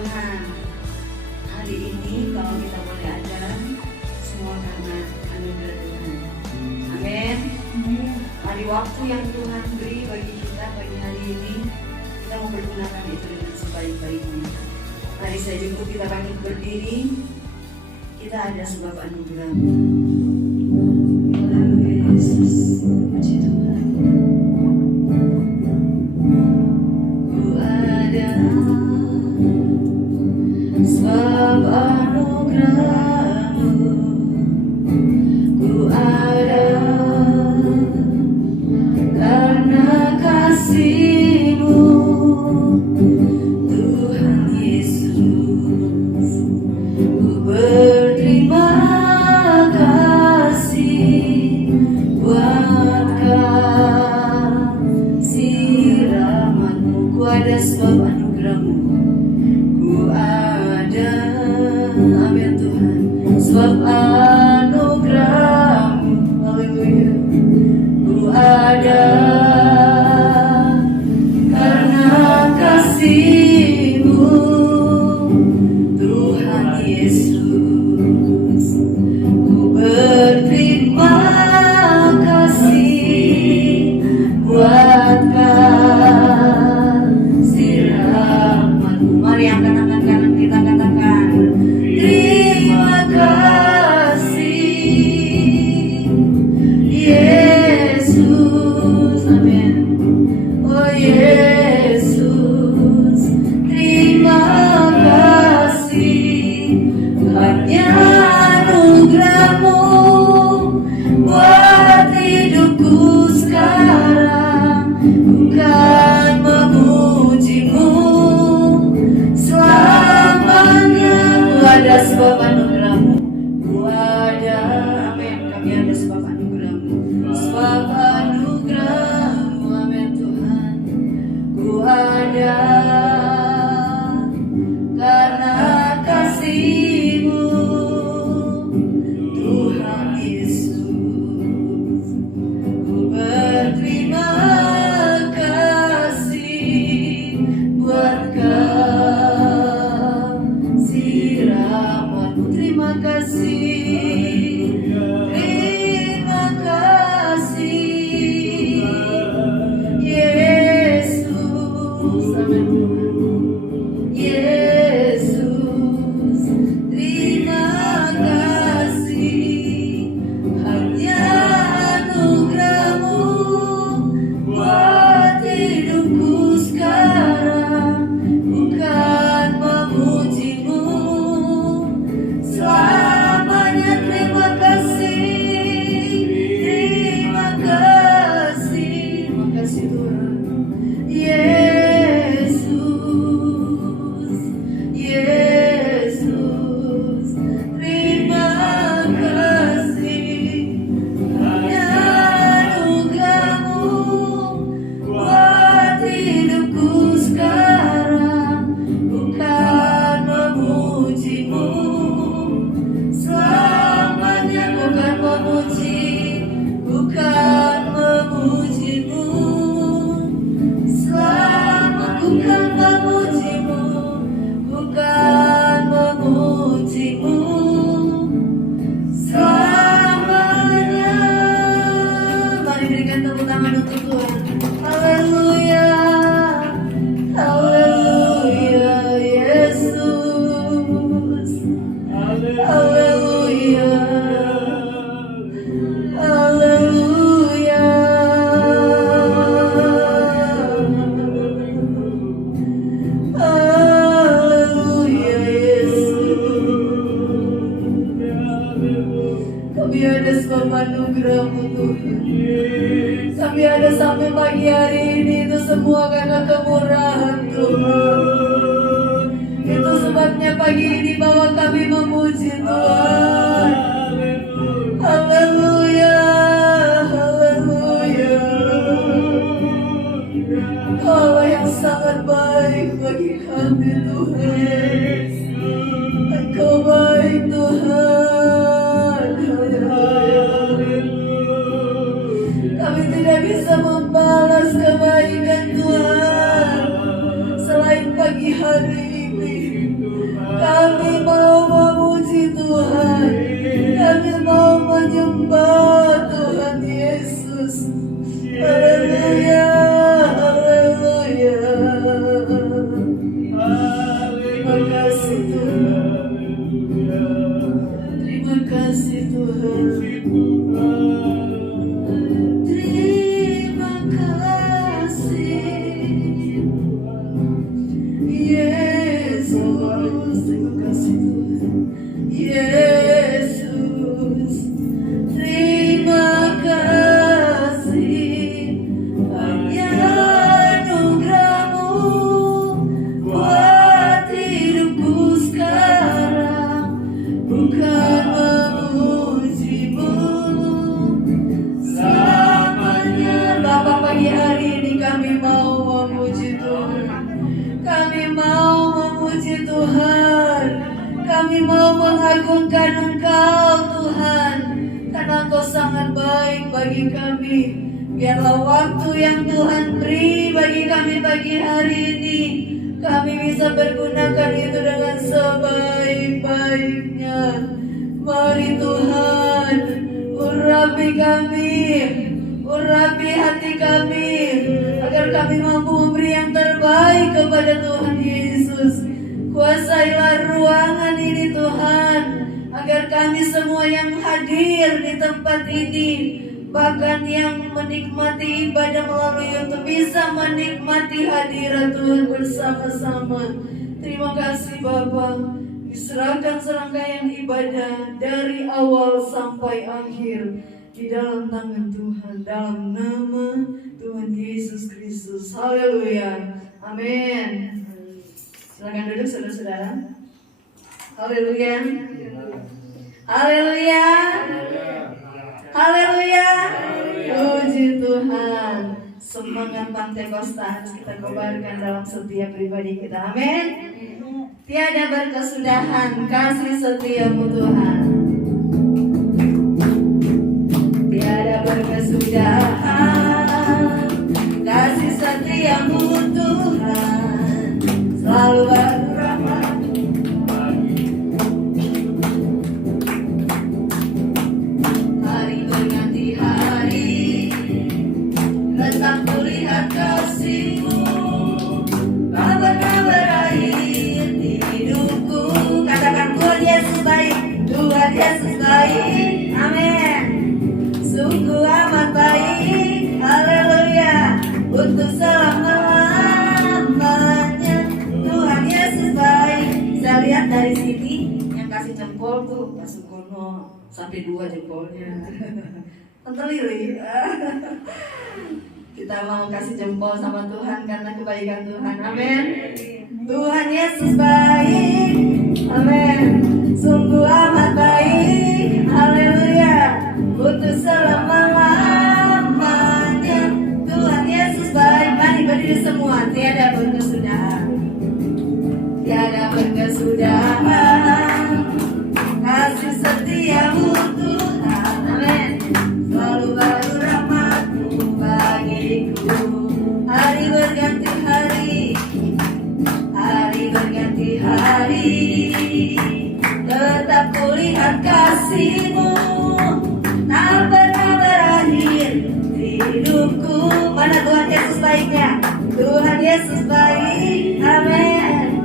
Tuhan, hari ini kalau kita boleh ada semua karena anugerah Tuhan. Amin. Mari waktu yang Tuhan beri bagi kita pagi hari ini, kita mau pergunakan itu dengan sebaik-baiknya. Mari saya jemput kita bangkit berdiri. Kita ada sebab anugerah. Yesus, puji Tuhan. Ku ada sebab anugerah-Mu. Ku ada karena kasih-Mu, Tuhan Yesus. Ku berterima kasih buat kasih rahmat-Mu. Ku ada sebab anugerah-Mu. Ku ada, amin Tuhan, sebab anugerah-Mu. Haleluya. Ku ada karena kasih-Mu, Tuhan Yesus. Ku berterima kasih buat kasih rahmat-Mu. Mari angkat tangan kanan kita, katakan terima kasih Yesus. Amin. Oh Yesus, terima kasih hanya anugerah-Mu buat hidupku sekarang. Ku kan memuji-Mu selamanya. Ku ada sebab anugerah-Mu. Ku ada, amin. Kami ada sebab anugerah-Mu. Sebab anugerah-Mu, amin Tuhan. Ku ada karena kasih-Mu, Tuhan Yesus. Ku berterima kasih buat kasih rahmat-Mu. Terima kasih, terima kasih Yesus. Amin Tuhan. Yesus, terima kasih hanya anugerah-Mu buat hidupku sekarang. Bukan memuji-Mu selamanya. Terima kasih, terima kasih, terima kasih Tuhan. Yesus, Yesus, terima kasih hanya anugerah-Mu buat hidupku sekarang. Bukan memuji-Mu selamanya. Bukan memuji, bukan memuji-Mu selama. Bukan memuji-Mu, bukan memuji-Mu selamanya. Mari berikan tepuk tangan untuk Tuhan. Haleluya, haleluya Yesus. Haleluya, haleluya. Haleluya Yesus. Kami ada sebab anugerah-Mu Tuhan. Kami ada sampai pagi hari ini, itu semua karena kemurahan Tuhan. Itu sebabnya pagi ini bahwa kami memuji Tuhan. Haleluya, haleluya. Allah yang sangat baik bagi kami Tuhan. Engkau baik Tuhan. Kami tidak bisa membalas kebaikan Tuhan selain pagi hari ini. kasih Tuhan. Terima kasih Tuhan. Terima kasih Yesus. Terima kasih Tuhan. Yesus. Terima kasih hanya anugerah-Mu buat hidupku sekarang, bukan memuji-Mu selamanya. Bapa, pagi hari ini kami mau memuji Tuhan. Kami mau memuji Tuhan. Kami mau mengagungkan Engkau Tuhan, karena Engkau sangat baik bagi kami. Biarlah waktu yang Tuhan beri bagi kami pagi hari ini, kami bisa bergunakan itu dengan sebaik-baiknya. Mari Tuhan, urapi kami, urapi hati kami, agar kami mampu memberi yang terbaik kepada Tuhan Yesus. Kuasailah ruangan ini Tuhan, agar kami semua yang hadir di tempat ini, bahkan yang menikmati ibadah melalui YouTube, bisa menikmati hadirat Tuhan bersama-sama. Terima kasih Bapa. Diserahkan serangkaian ibadah dari awal sampai akhir di dalam tangan Tuhan, dalam nama Tuhan Yesus Kristus. Haleluya. Amin. Silakan duduk saudara-saudara. Haleluya. Haleluya. Haleluya. Puji Tuhan. Semangat Pantekosta harus kita kobarkan dalam setiap pribadi kita. Amin. Tiada berkesudahan kasih setia-Mu Tuhan. Tiada berkesudahan kasih setia-Mu Tuhan. Selalu berrahmat. Hari berganti hari, tetap kulihat kasih-Mu. Tak pernah berakhir di hidupku. Katakan Tuhan Yesus baik, Tuhan Yesus baik. Amin. Sungguh amat baik. Haleluya. Untuk selama-lamanya Tuhan Yesus baik. Saya lihat dari sini yang kasih jempol tuh Pak Sukono, sampai 2 jempolnya. Terlili. Kita mau kasih jempol sama Tuhan karena kebaikan Tuhan. Amin. Tuhan Yesus baik. Amin. Sungguh amat baik. Haleluya. Untuk selama-lamanya Tuhan Yesus baik. Mari berdiri semua. Tiada berkesudahan. Tiada berkesudahan kasih setia-Mu Tuhan. Amin. Selalu baru rahmat-Mu bagiku. Hari berganti hari, hari berganti hari, tetap kulihat kasih-Mu. Tak pernah berakhir di hidupku. Mana Tuhan Yesus baiknya? Tuhan Yesus baik. Amin.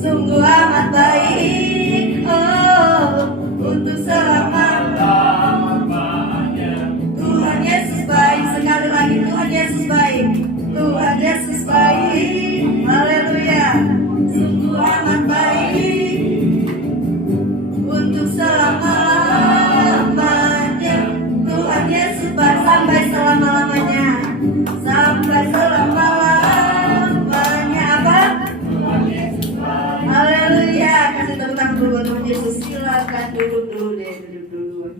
Sungguh amat baik. Oh, untuk selama-lamanya Tuhan Yesus baik. Sekali lagi Tuhan Yesus baik. Tuhan Yesus baik. Haleluya. Sungguh amat baik. Untuk selama-lamanya Tuhan Yesus baik. Sampai selama-lamanya. Sampai selama-lamanya. Apa? Haleluya. Kasih tepuk tangan dulu buat Tuhan Yesus. Silakan duduk dulu deh, duduk dulu.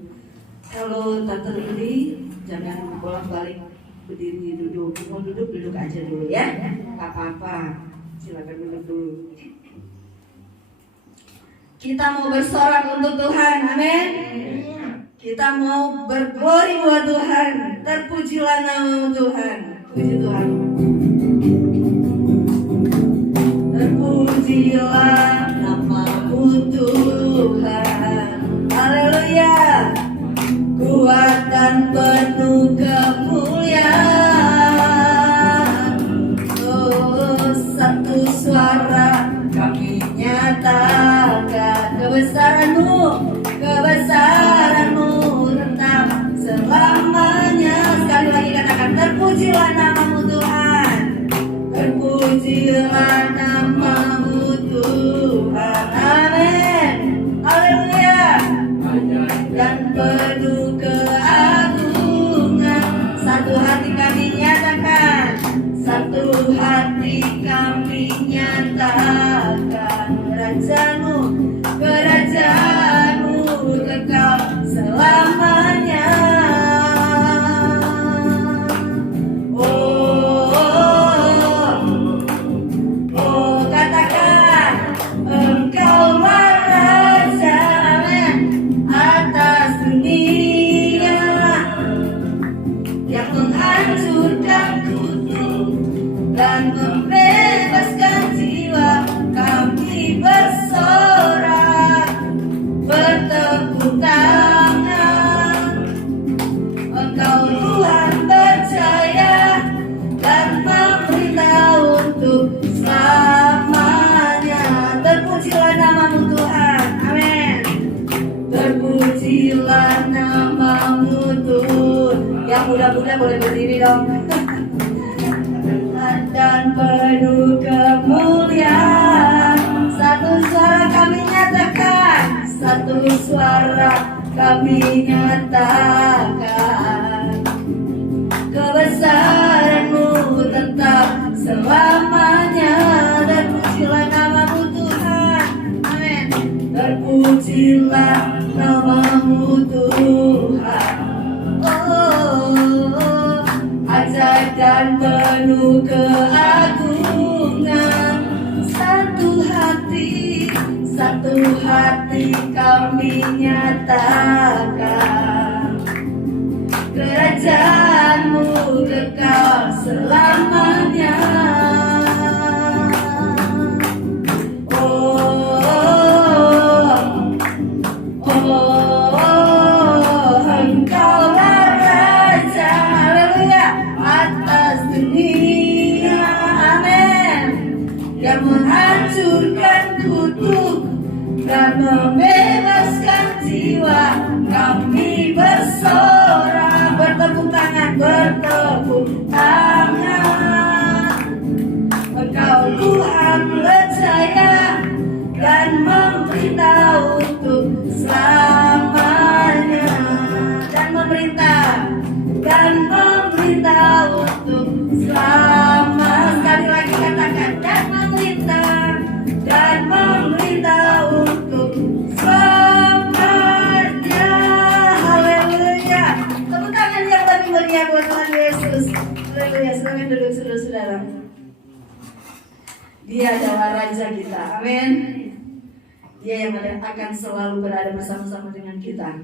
Kalau Tante Lili, jangan bolak-balik berdiri duduk. Mau duduk aja dulu ya. Gak apa-apa. Silakan duduk dulu. Kita mau bersorak untuk Tuhan. Amin. Kita mau berglori buat Tuhan. Terpujilah nama Tuhan. Puji Tuhan. Terpujilah nama-Mu Tuhan. Haleluya. Kuat dan penuh kemuliaan. Oh, satu suara kami nyanyi. kerajaanmu, kerajaanmu kekal selamanya. Dan membebaskan jiwa kami bersorak, bertepuk tangan. Engkau Tuhan percaya dan memerintah untuk selamanya. Terpujilah namamu Tuhan, amin. Terpujilah namamu Tuhan. Yang muda-muda boleh berdiri dong. Dan penuh kemuliaan, satu suara kami nyatakan, satu suara kami nyatakan, kebesaran-Mu tetap selamanya. Terpujilah namamu Tuhan, amin. Terpujilah namamu Tuhan. Ajaib dan penuh keagungan, satu hati kami nyatakan, kerajaan-Mu kekal selamanya. Yang menghancurkan kutuk dan membebaskan jiwa kami bersorak, bertepuk tangan, bertepuk tangan. Engkau Tuhan percaya dan memerintah untuk selamanya, dan memerintah untuk selama. Sekali lagi katakan, dan memerintah untuk selamanya. Haleluya. Tepuk tangan yang lebih meriah buat Tuhan Yesus. Haleluya. Silakan duduk saudara-saudara. Dia adalah Raja kita. Amin. Dia yang akan selalu berada bersama-sama dengan kita.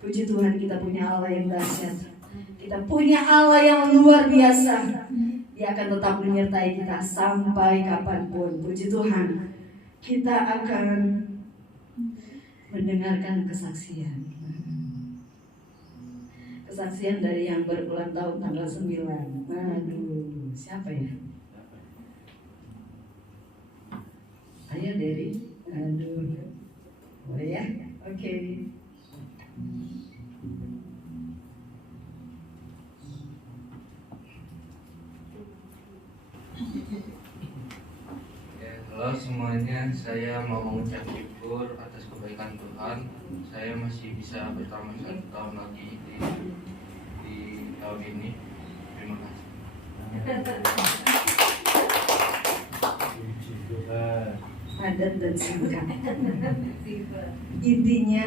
Puji Tuhan, kita punya Allah yang dahsyat. Kita punya Allah yang luar biasa. Dia akan tetap menyertai kita sampai kapanpun. Puji Tuhan. Kita akan mendengarkan kesaksian. Kesaksian dari yang berulang tahun tanggal 9. Aduh, siapa ya? Ayo Dery. Aduh. Boleh ya? Oke. Halo semuanya, saya mau mengucap syukur atas kebaikan Tuhan. Saya masih bisa bersama 1 tahun lagi di tahun ini. Terima kasih. Padat dan singkat. Intinya,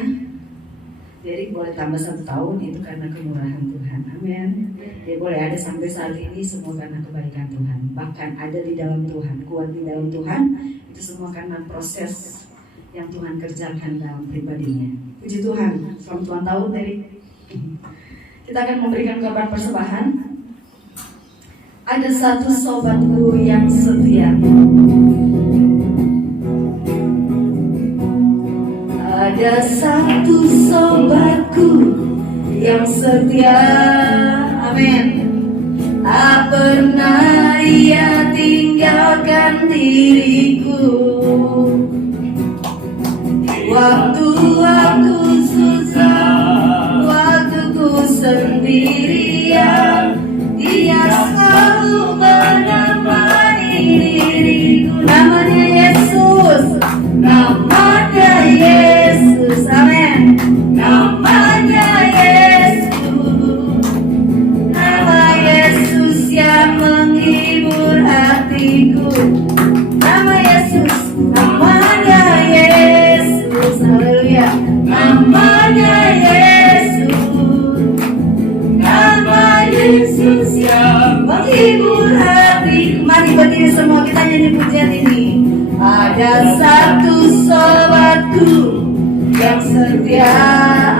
jadi boleh tambah 1 tahun itu karena kemurahan Tuhan. Amin. Dia boleh ada sampai saat ini semua karena kebaikan Tuhan. Bahkan ada di dalam Tuhan, kuat di dalam Tuhan, itu semua karena proses yang Tuhan kerjakan dalam pribadinya. Puji Tuhan. Selamat ulang tahun dari. Kita akan memberikan korban persembahan. Ada satu sobatku yang setia. Ada satu sobatku yang setia, amin. Tak pernah ia tinggalkan diriku. Waktu aku susah, waktu ku sendirian, dia selalu menemani diriku. Namanya Yesus, namanya Yesus, amin. Namanya Yesus, nama Yesus yang menghibur hatiku. Nama Yesus, namanya satu sobatku yang setia.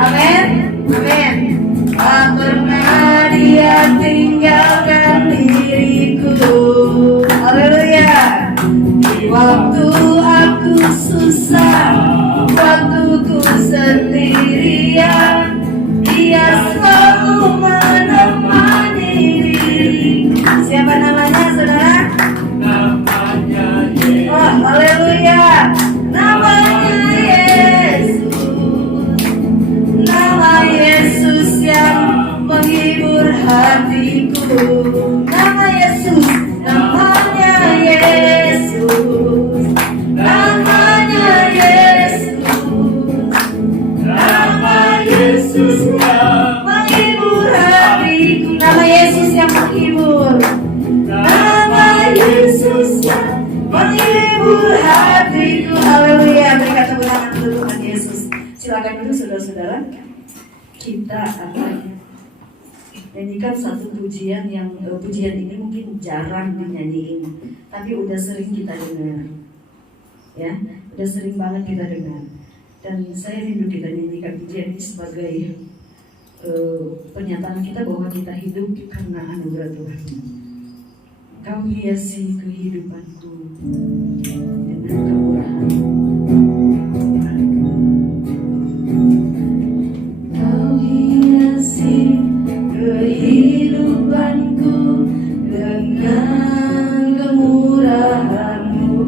Amin, amin. Tak pernah dia tinggalkan diriku. Haleluya. Di waktu aku susah, waktu ku sendirian, dia selalu menemani diri. Siapa namanya, saudara? Oh, haleluya. Namanya Yesus. Nama Yesus yang menghibur hatiku. Nama Yesus, namanya Yesus. Namanya Yesus. Nama Yesus yang menghibur hatiku. Nama Yesus yang menghibur. Nama Yesus yang menghibur hatiku. Haleluya. Berikan tepuk tangan untuk Tuhan Yesus. Silakan dulu saudara-saudara. Kita akan nyanyikan satu pujian yang pujian ini mungkin jarang dinyanyiin, tapi udah sering kita dengar. Ya, udah sering banget kita dengar. Dan saya rindu kita nyanyikan pujian ini sebagai pernyataan kita bahwa kita hidup karena anugerah Tuhan. Kau hiasi kehidupanku dengan kemurahan. Kau hiasi kehidupanku dengan kemurahan-Mu.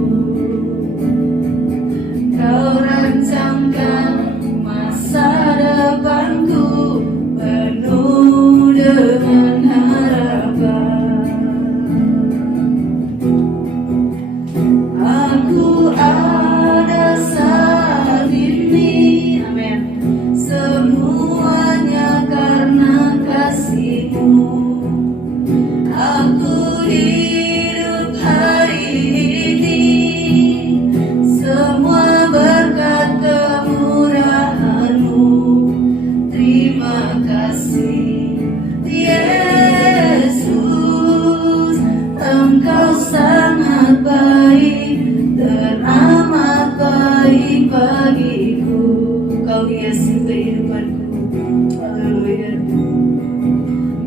Kau rancangkan masa depanku penuh dengan harapan. Aku ada saat ini, amin, semuanya karena kasih-Mu. Aku hidup hari ini, semua berkat kemurahan-Mu. Terima kasih Yesus, Engkau sangat baik dan amat baik bagiku. Kau hiasi kehidupanku. Haleluya.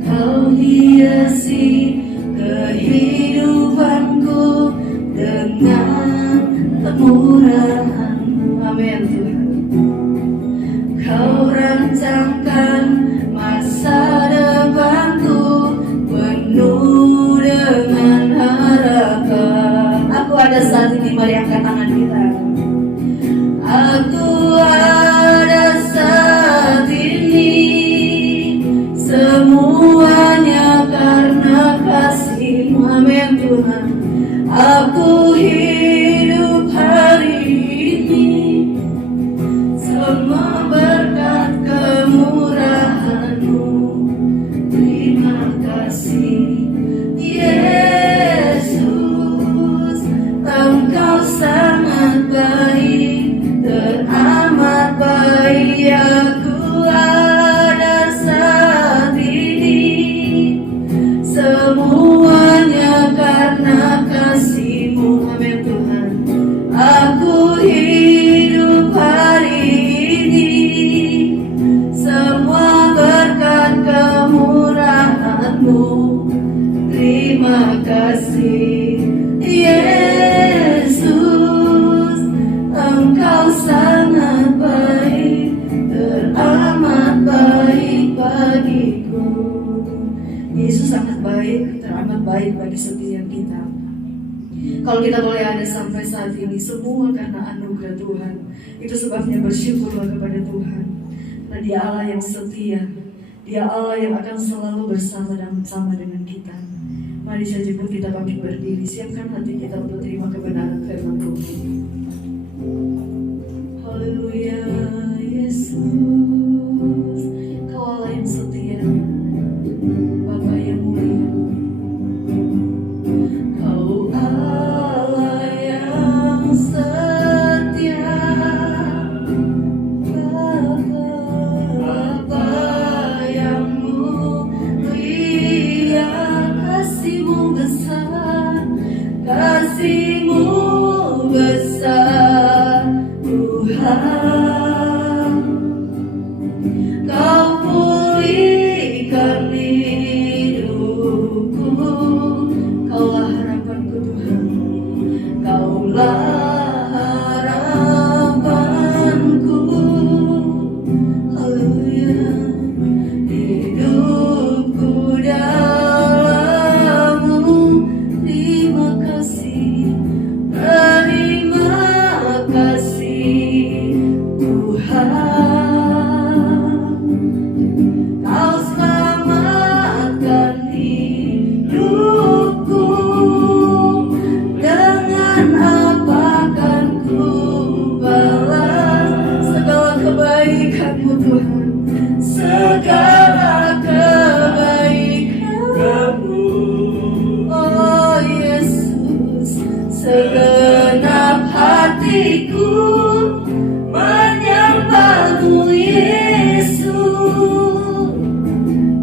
Kau hiasi kehidupanku dengan kemurahan-Mu. Amin Tuhan. Kau rancangkan masa depanku penuh dengan harapan. Aku ada saat ini, mari angkat tangan kita. Aku ada saat ini, semuanya karena kasih-Mu. Amin Tuhan. Aku hidup hari ini, semua berkat kemurahan-Mu. Terima kasih Yesus, Engkau sangat baik dan amat baik. Aku ada saat ini, semuanya karena kasih-Mu. Amin Tuhan. Aku hidup hari ini, semua berkat kemurahan-Mu. Terima kasih Yesus, Engkau sangat baik dan amat baik bagiku. Yesus sangat baik, teramat baik bagi setiap kita. Kalau kita boleh ada sampai saat ini, semua karena anugerah Tuhan. Itu sebabnya bersyukurlah kepada Tuhan. Karena Dia Allah yang setia, Dia Allah yang akan selalu bersama dengan kita. Mari saja pun kita bangkit berdiri, siapkan hati kita untuk terima kebenaran firman Tuhan. Haleluya. Yesus, Kau Allah yang setia, Bapa yang mulia. Kau Allah yang setia, Bapa yang mulia. Kasih-Mu besar, kasih-Mu besar. hatiku menyembahmu Yesus.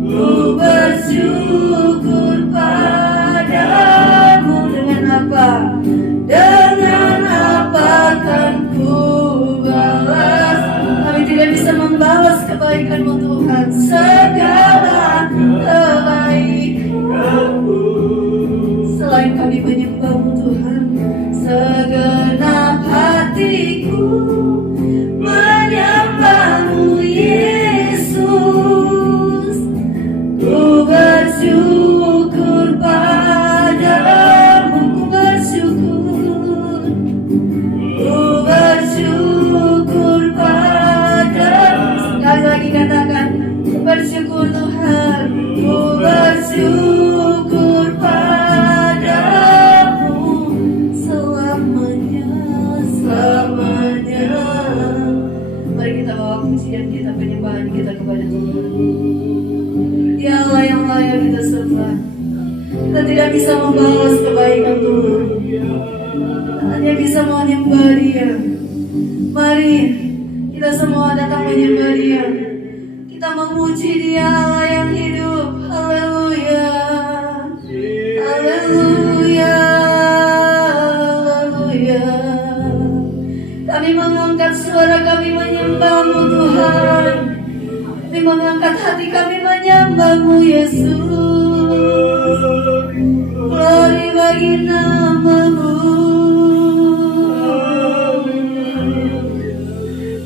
Ku bersyukur padamu. Dengan apa? Dengan apa kan ku balas? Kami tidak bisa membalas kebaikan-Mu Tuhan. Segala kebaikan-Mu, selain kami menyembah-Mu Tuhan, segenap hatiku menyembah-Mu Yesus. Ku bersyukur padamu, ku bersyukur, ku bersyukur padamu. Sekali lagi katakan, ku bersyukur Tuhan, ku bersyukur padamu selamanya, selamanya. Mari kita bawa pujian kita, penyembahan kita kepada Tuhan. Ya Allah yang layak kita sembah. Kita tidak bisa membalas kebaikan Tuhan, hanya bisa menyembah Dia. Mari kita semua datang menyembah Dia. Kita memuji Dia, Allah yang hidup. Haleluya, haleluya, haleluya. Kami mengangkat suara kami menyembah-Mu Tuhan. Kami mengangkat hati kami menyembah-Mu Yesus. Glory bagi nama-Mu.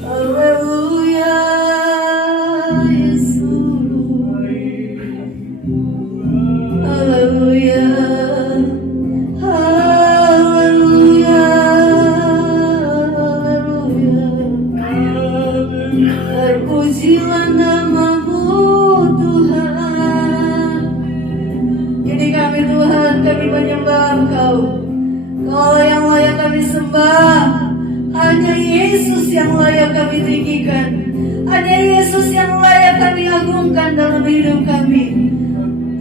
Haleluya Yesus. Haleluya. Haleluya. Haleluya. Terpujilah nama-Mu Tuhan. Ini kami Tuhan, kami menyembah Engkau. Kau yang layak kami sembah. Hanya Yesus yang layak kami tinggikan. Hanya Yesus yang layak kami agungkan dalam hidup kami.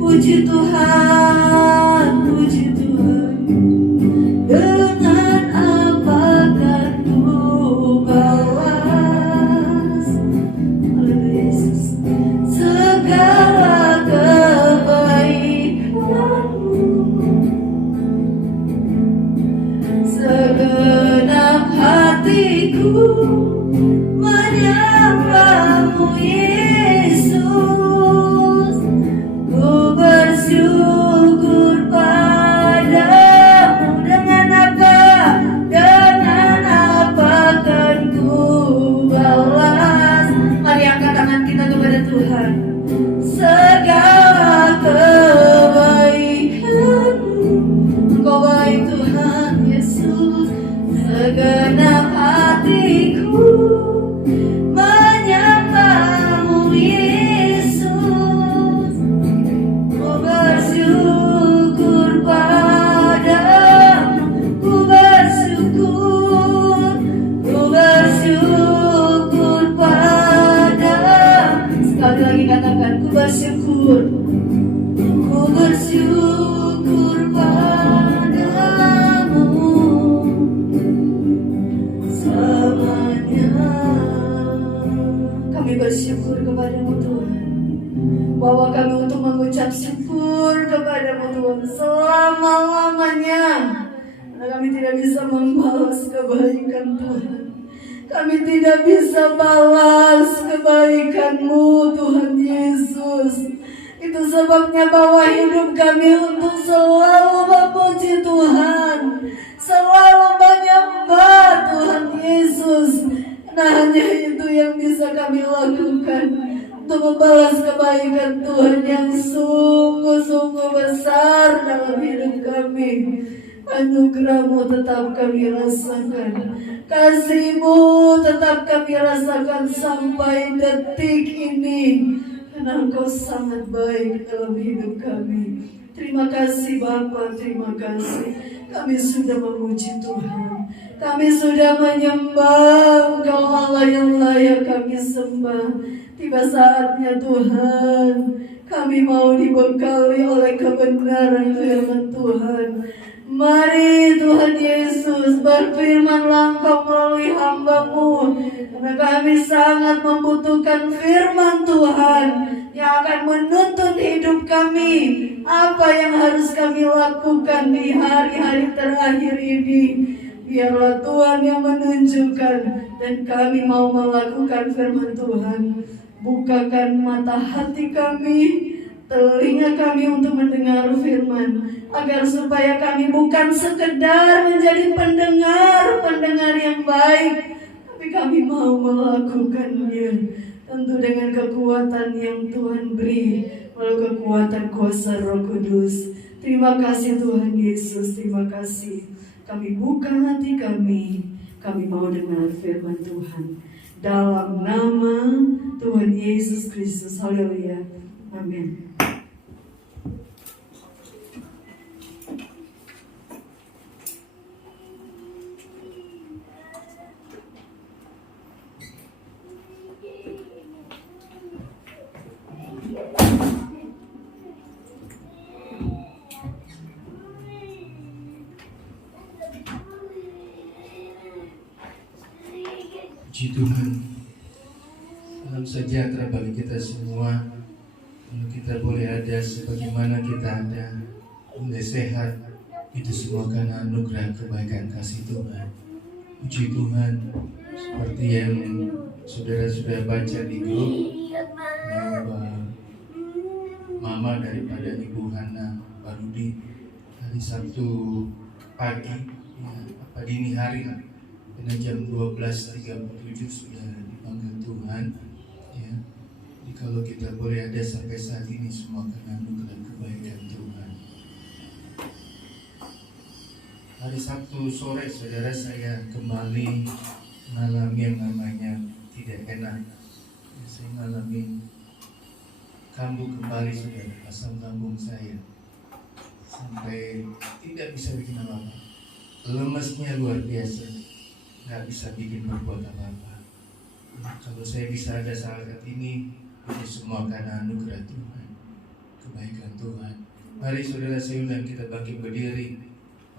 Puji Tuhan, puji Tuhan. Dengan apakah ku balas? Haleluya Yesus. Segala kebaikan-Mu, segenap hatiku menyembah-Mu Yesus. Ku bersyukur padamu. Dengan apa? Dengan apa kan ku balas? Mari angkat tangan kita kepada Tuhan. Segala kebaikan-Mu, Engkau baik Tuhan Yesus. Segenap hatiku menyembah-Mu Yesus. Ku bersyukur padamu, ku bersyukur, ku bersyukur padamu. Sekali lagi katakan, ku bersyukur, ku bersyukur padamu selamanya. Kami bersyukur kepada-Mu Tuhan. Bawa kami untuk mengucap syukur kepada-Mu Tuhan selama-lamanya. Karena kami tidak bisa membalas kebaikan Tuhan. Kami tidak bisa balas kebaikan-Mu Tuhan Yesus. Itu sebabnya bawa hidup kami untuk selalu memuji Tuhan, selalu menyembah Tuhan Yesus. Nah, hanya itu yang bisa kami lakukan untuk membalas kebaikan Tuhan yang sungguh-sungguh besar dalam hidup kami. Anugerah-Mu tetap kami rasakan, kasih-Mu tetap kami rasakan sampai detik ini. Karena Engkau sangat baik dalam hidup kami. Terima kasih Bapa, terima kasih. Kami sudah memuji Tuhan. Kami sudah menyembah Engkau Allah yang layak kami sembah. Tiba saatnya Tuhan, kami mau dibekali oleh kebenaran firman Tuhan. Mari Tuhan Yesus berfirmanlah Engkau melalui hamba-Mu, karena kami sangat membutuhkan firman Tuhan yang akan menuntun hidup kami. Apa yang harus kami lakukan di hari-hari terakhir ini, biarlah Tuhan yang menunjukkan, dan kami mau melakukan firman Tuhan. Bukakan mata hati kami, telinga kami untuk mendengar firman, agar supaya kami bukan sekedar menjadi pendengar yang baik, tapi kami mau melakukannya, tentu dengan kekuatan yang Tuhan beri melalui kekuatan kuasa Roh Kudus. Terima kasih Tuhan Yesus, terima kasih. Kami buka hati kami mau dengar firman Tuhan. Dalam nama Tuhan Yesus Kristus, haleluya, amin. Puji Tuhan, salam sejahtera bagi kita semua. Kalau kita boleh ada sebagaimana kita ada, boleh sehat, itu semua karena anugerah kebaikan kasih Tuhan. Puji Tuhan, seperti yang saudara-saudara baca di grup, bahwa mama daripada Ibu Hana baru di hari Sabtu pagi, dini hari, pada jam 12.37 sudah dipanggil Tuhan, ya. Jadi kalau kita boleh ada sampai saat ini semua karena anugerah kebaikan Tuhan. Hari Sabtu sore saudara saya kembali mengalami yang namanya tidak enak. Saya mengalami kambuh kembali saudara, asam lambung saya sampai tidak bisa bikin apa-apa. Lemesnya luar biasa, nggak bisa bikin berbuat apa-apa. Kalau saya bisa ada saat ini, itu semua karena anugerah Tuhan, kebaikan Tuhan. Mari saudara saya undang kita bangkit berdiri,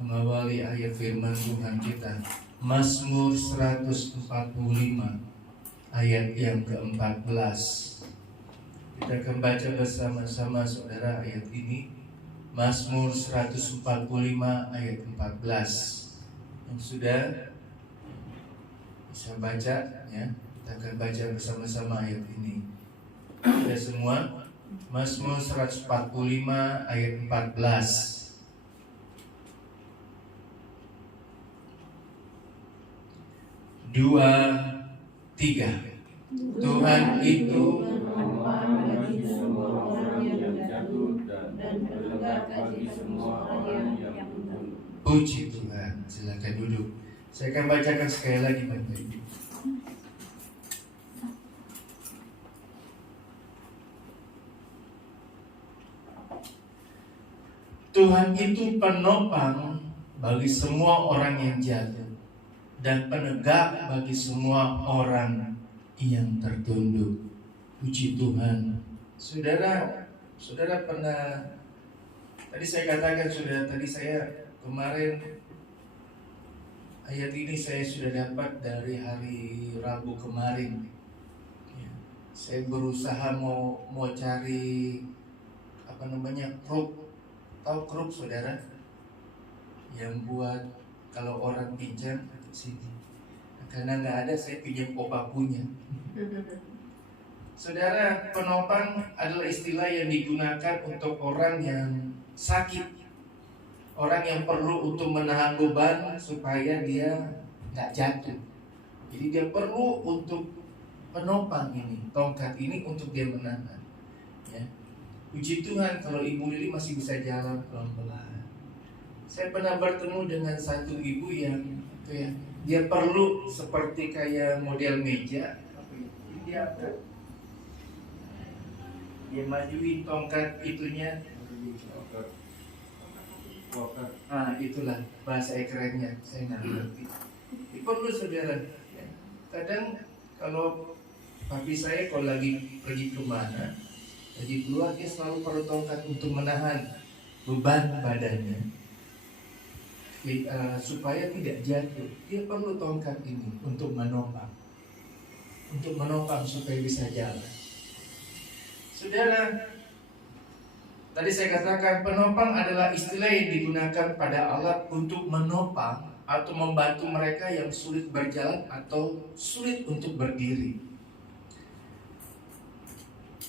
mengawali ayat firman Tuhan kita, Mazmur 145 ayat yang ke-14. Kita akan baca bersama-sama saudara ayat ini, Mazmur 145 ayat 14. Yang sudah bisa baca, ya, kita akan baca bersama-sama ayat ini. Sudah semua? Mazmur 145 ayat 14. Dua, tiga. Tuhan itu bagi semua orang yang jatuh dan berlekat bagi semua orang yang tunduk. puji Tuhan. Silakan duduk. Saya akan bacakan sekali lagi Bapak Ibu. Tuhan itu penopang bagi semua orang yang jatuh dan penegak bagi semua orang yang tertunduk. Puji Tuhan. Saudara pernah, tadi saya katakan tadi saya kemarin ayat ini saya sudah dapat dari hari Rabu kemarin. Ya, saya berusaha mau cari kruk. Tahu kruk saudara? Yang buat kalau orang pinjam ke sini. Karena nggak ada, saya pinjam opa punya. Saudara, penopang adalah istilah yang digunakan untuk orang yang sakit, orang yang perlu untuk menahan beban supaya dia nggak jatuh. Jadi dia perlu untuk penopang ini, tongkat ini untuk dia menahan. Ya. Puji Tuhan kalau Ibu Lili masih bisa jalan pelan-pelan. Saya pernah bertemu dengan satu ibu yang dia perlu seperti kayak model meja. Dia majuin tongkat itunya. Itulah bahasa kerennya, saya nggak ngerti. Itu perlu saudara. Ya. Kadang kalau papi saya kalau lagi pergi kemana, lagi keluar, dia selalu perlu tongkat untuk menahan beban badannya. supaya tidak jatuh, dia perlu tongkat ini untuk menopang supaya bisa jalan. Saudara, tadi saya katakan penopang adalah istilah yang digunakan pada alat untuk menopang atau membantu mereka yang sulit berjalan atau sulit untuk berdiri.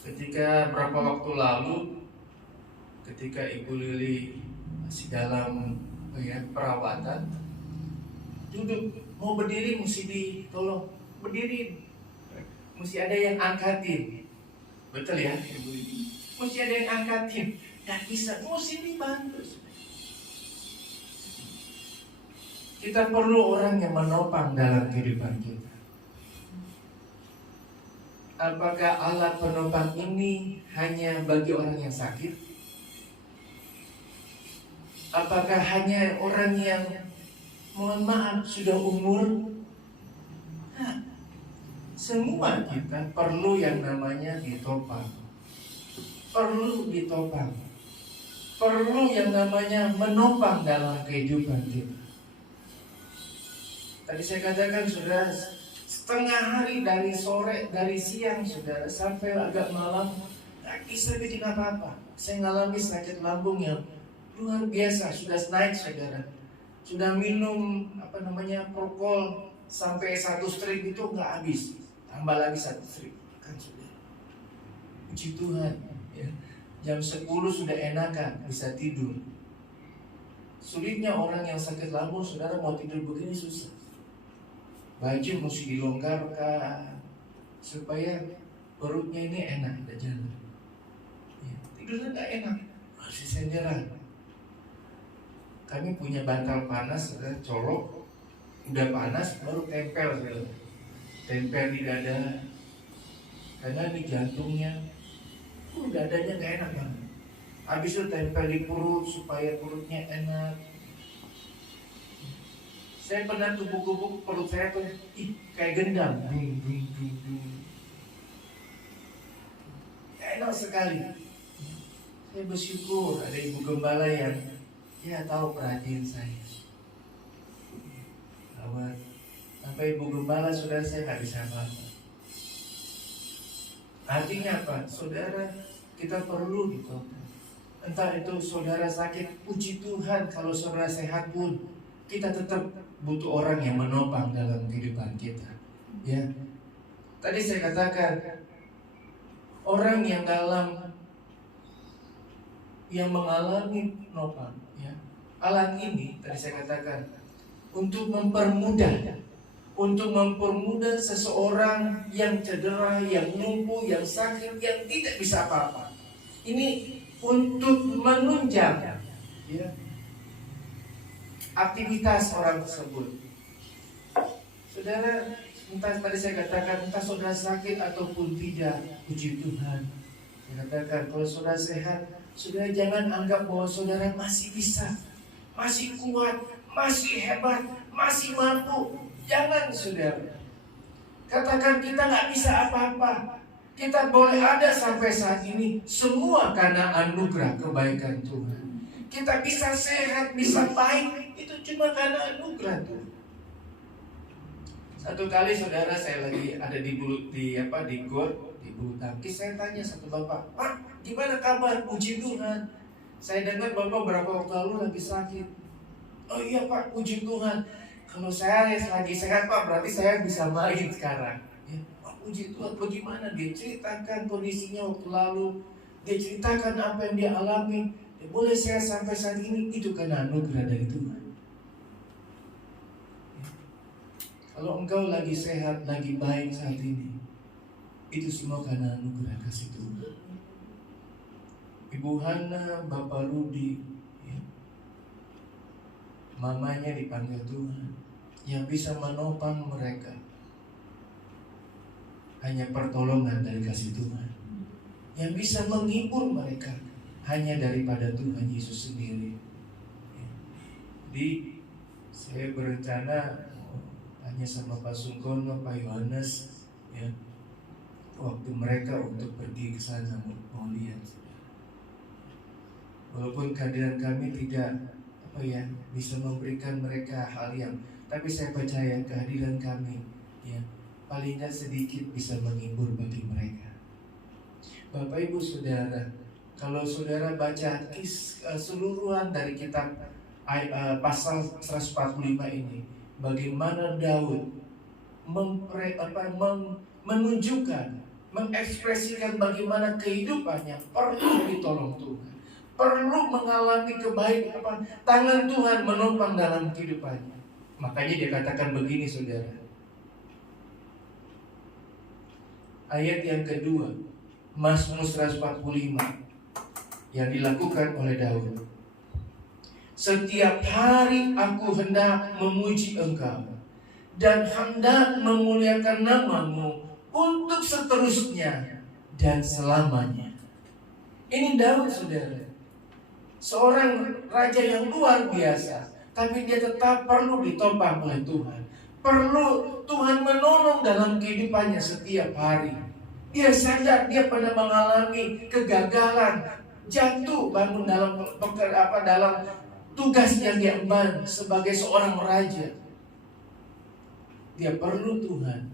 Ketika beberapa waktu lalu, ketika Ibu Lili masih dalam perawatan, duduk mau berdiri mesti ditolong berdiri, mesti ada yang angkatin, betul ya Ibu Lili? Mesti ada yang angkatin, nggak bisa, mesti dibantu. Kita perlu orang yang menopang dalam kehidupan kita. Apakah alat penopang ini hanya bagi orang yang sakit? Apakah hanya orang yang, mohon maaf, sudah umur? Nah, semua kita perlu yang namanya ditopang. Perlu ditopang. Perlu yang namanya menopang dalam kehidupan kita. Tadi saya katakan sudah setengah hari dari sore, dari siang saudara sampai agak malam nggak bisa bikin apa-apa. Saya ngalami sakit lambung yang luar biasa, sudah naik saudara. Sudah minum prokol sampai 1 strip itu nggak habis, tambah lagi 1 strip kan saudara. Puji Tuhan ya. Jam 10 sudah enakan, bisa tidur. Sulitnya orang yang sakit lambung saudara, mau tidur begini susah. Baju mesti dilonggarkan supaya perutnya ini enak udah jalan. Ya, tidurnya nggak enak, masih senderan. Kami punya bantal panas, colok, udah panas baru tempel, tempel di dada, karena di jantungnya, dadanya nggak enak banget. Habis itu tempel di perut supaya perutnya enak. Saya pernah gebuk-gebuk perut saya tuh, kayak gendam, enak sekali. Saya bersyukur ada ibu gembala yang tahu perhatian saya. Lawat, sampai ibu gembala saudara saya nggak bisa apa-apa. Artinya apa? Saudara, kita perlu ditopang. Entah itu saudara sakit, puji Tuhan kalau saudara sehat pun, kita tetap butuh orang yang menopang dalam kehidupan kita. Ya, tadi saya katakan orang yang mengalami nopang, ya, alat ini tadi saya katakan untuk mempermudah seseorang yang cedera, yang lumpuh, yang sakit, yang tidak bisa apa-apa. Ini untuk menunjang, ya, aktivitas orang tersebut. Saudara, entah tadi saya katakan, entah saudara sakit ataupun tidak, puji Tuhan. Saya katakan, kalau saudara sehat, saudara jangan anggap bahwa saudara masih bisa, masih kuat, masih hebat, masih mampu. Jangan saudara. Katakan kita nggak bisa apa-apa. Kita boleh ada sampai saat ini, semua karena anugerah kebaikan Tuhan. Kita bisa sehat, bisa baik, itu cuma karena anugerah Tuhan. Satu kali saudara, saya lagi ada di gor, di bulu tangkis. Saya tanya satu bapak, "Pak, gimana kabar? Puji Tuhan. Saya dengar bapak berapa waktu lalu lagi sakit." "Oh iya Pak, puji Tuhan. Kalau saya lagi sehat Pak, berarti saya bisa main sekarang." Ya, "Pak, puji Tuhan." Bagaimana? Dia ceritakan kondisinya waktu lalu. Dia ceritakan apa yang dia alami. Boleh saya sampai saat ini, itu karena anugerah dari Tuhan. Kalau engkau lagi sehat, lagi baik saat ini, itu semua karena anugerah kasih Tuhan. Ibu Hana, Bapak Rudi, ya, mamanya dipanggil Tuhan, yang bisa menopang mereka hanya pertolongan dari kasih Tuhan. Yang bisa menghibur mereka hanya daripada Tuhan Yesus sendiri. Jadi saya berencana hanya sama Pak Sungkono, Pak Yohanes, ya, waktu mereka untuk pergi ke sana mau lihat. Walaupun kehadiran kami tidak bisa memberikan mereka hal yang, tapi saya percaya kehadiran kami paling nggak sedikit bisa menghibur bagi mereka. Bapak Ibu Saudara, kalau saudara baca keseluruhan dari kitab pasal 145 ini, bagaimana Daud menunjukkan, mengekspresikan bagaimana kehidupannya perlu ditolong Tuhan, perlu mengalami kebaikan, tangan Tuhan menopang dalam kehidupannya. Makanya dia katakan begini saudara, ayat yang kedua, Mazmur 145 yang dilakukan oleh Daud. Setiap hari aku hendak memuji Engkau dan hendak memuliakan nama-Mu untuk seterusnya dan selamanya. Ini Daud saudara, seorang raja yang luar biasa, tapi dia tetap perlu ditopang oleh Tuhan. Perlu Tuhan menolong dalam kehidupannya setiap hari. Dia sadar dia pernah mengalami kegagalan, jatuh bangun dalam dalam tugas yang dia emban sebagai seorang raja. Dia perlu Tuhan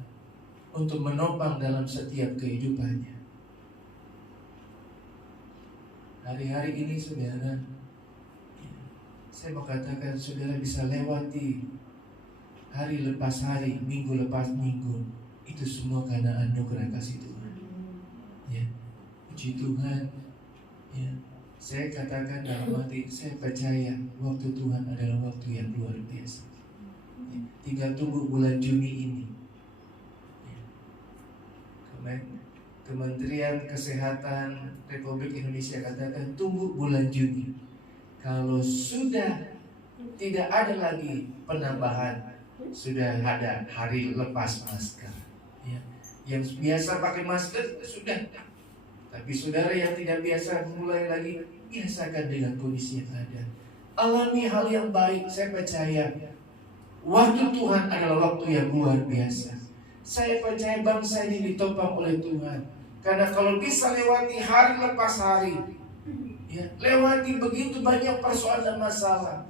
untuk menopang dalam setiap kehidupannya. Hari-hari ini saudara, saya mau katakan saudara bisa lewati hari lepas hari, minggu lepas minggu. Itu semua karena anugerah kasih Tuhan. Ya, puji Tuhan. Ya, saya katakan dalam hati, saya percaya waktu Tuhan adalah waktu yang luar biasa. Ya, tinggal tunggu bulan Juni ini. Ya. Kementerian Kesehatan Republik Indonesia katakan tunggu bulan Juni. Kalau sudah tidak ada lagi penambahan, sudah ada hari lepas masker. Ya. Yang biasa pakai masker sudah, tapi saudara yang tidak biasa mulai lagi biasakan dengan kondisi yang ada. Alami hal yang baik. Saya percaya waktu Tuhan adalah waktu yang luar biasa. Saya percaya bangsa ini ditopang oleh Tuhan. Karena kalau bisa lewati hari lepas hari, lewati begitu banyak persoalan dan masalah,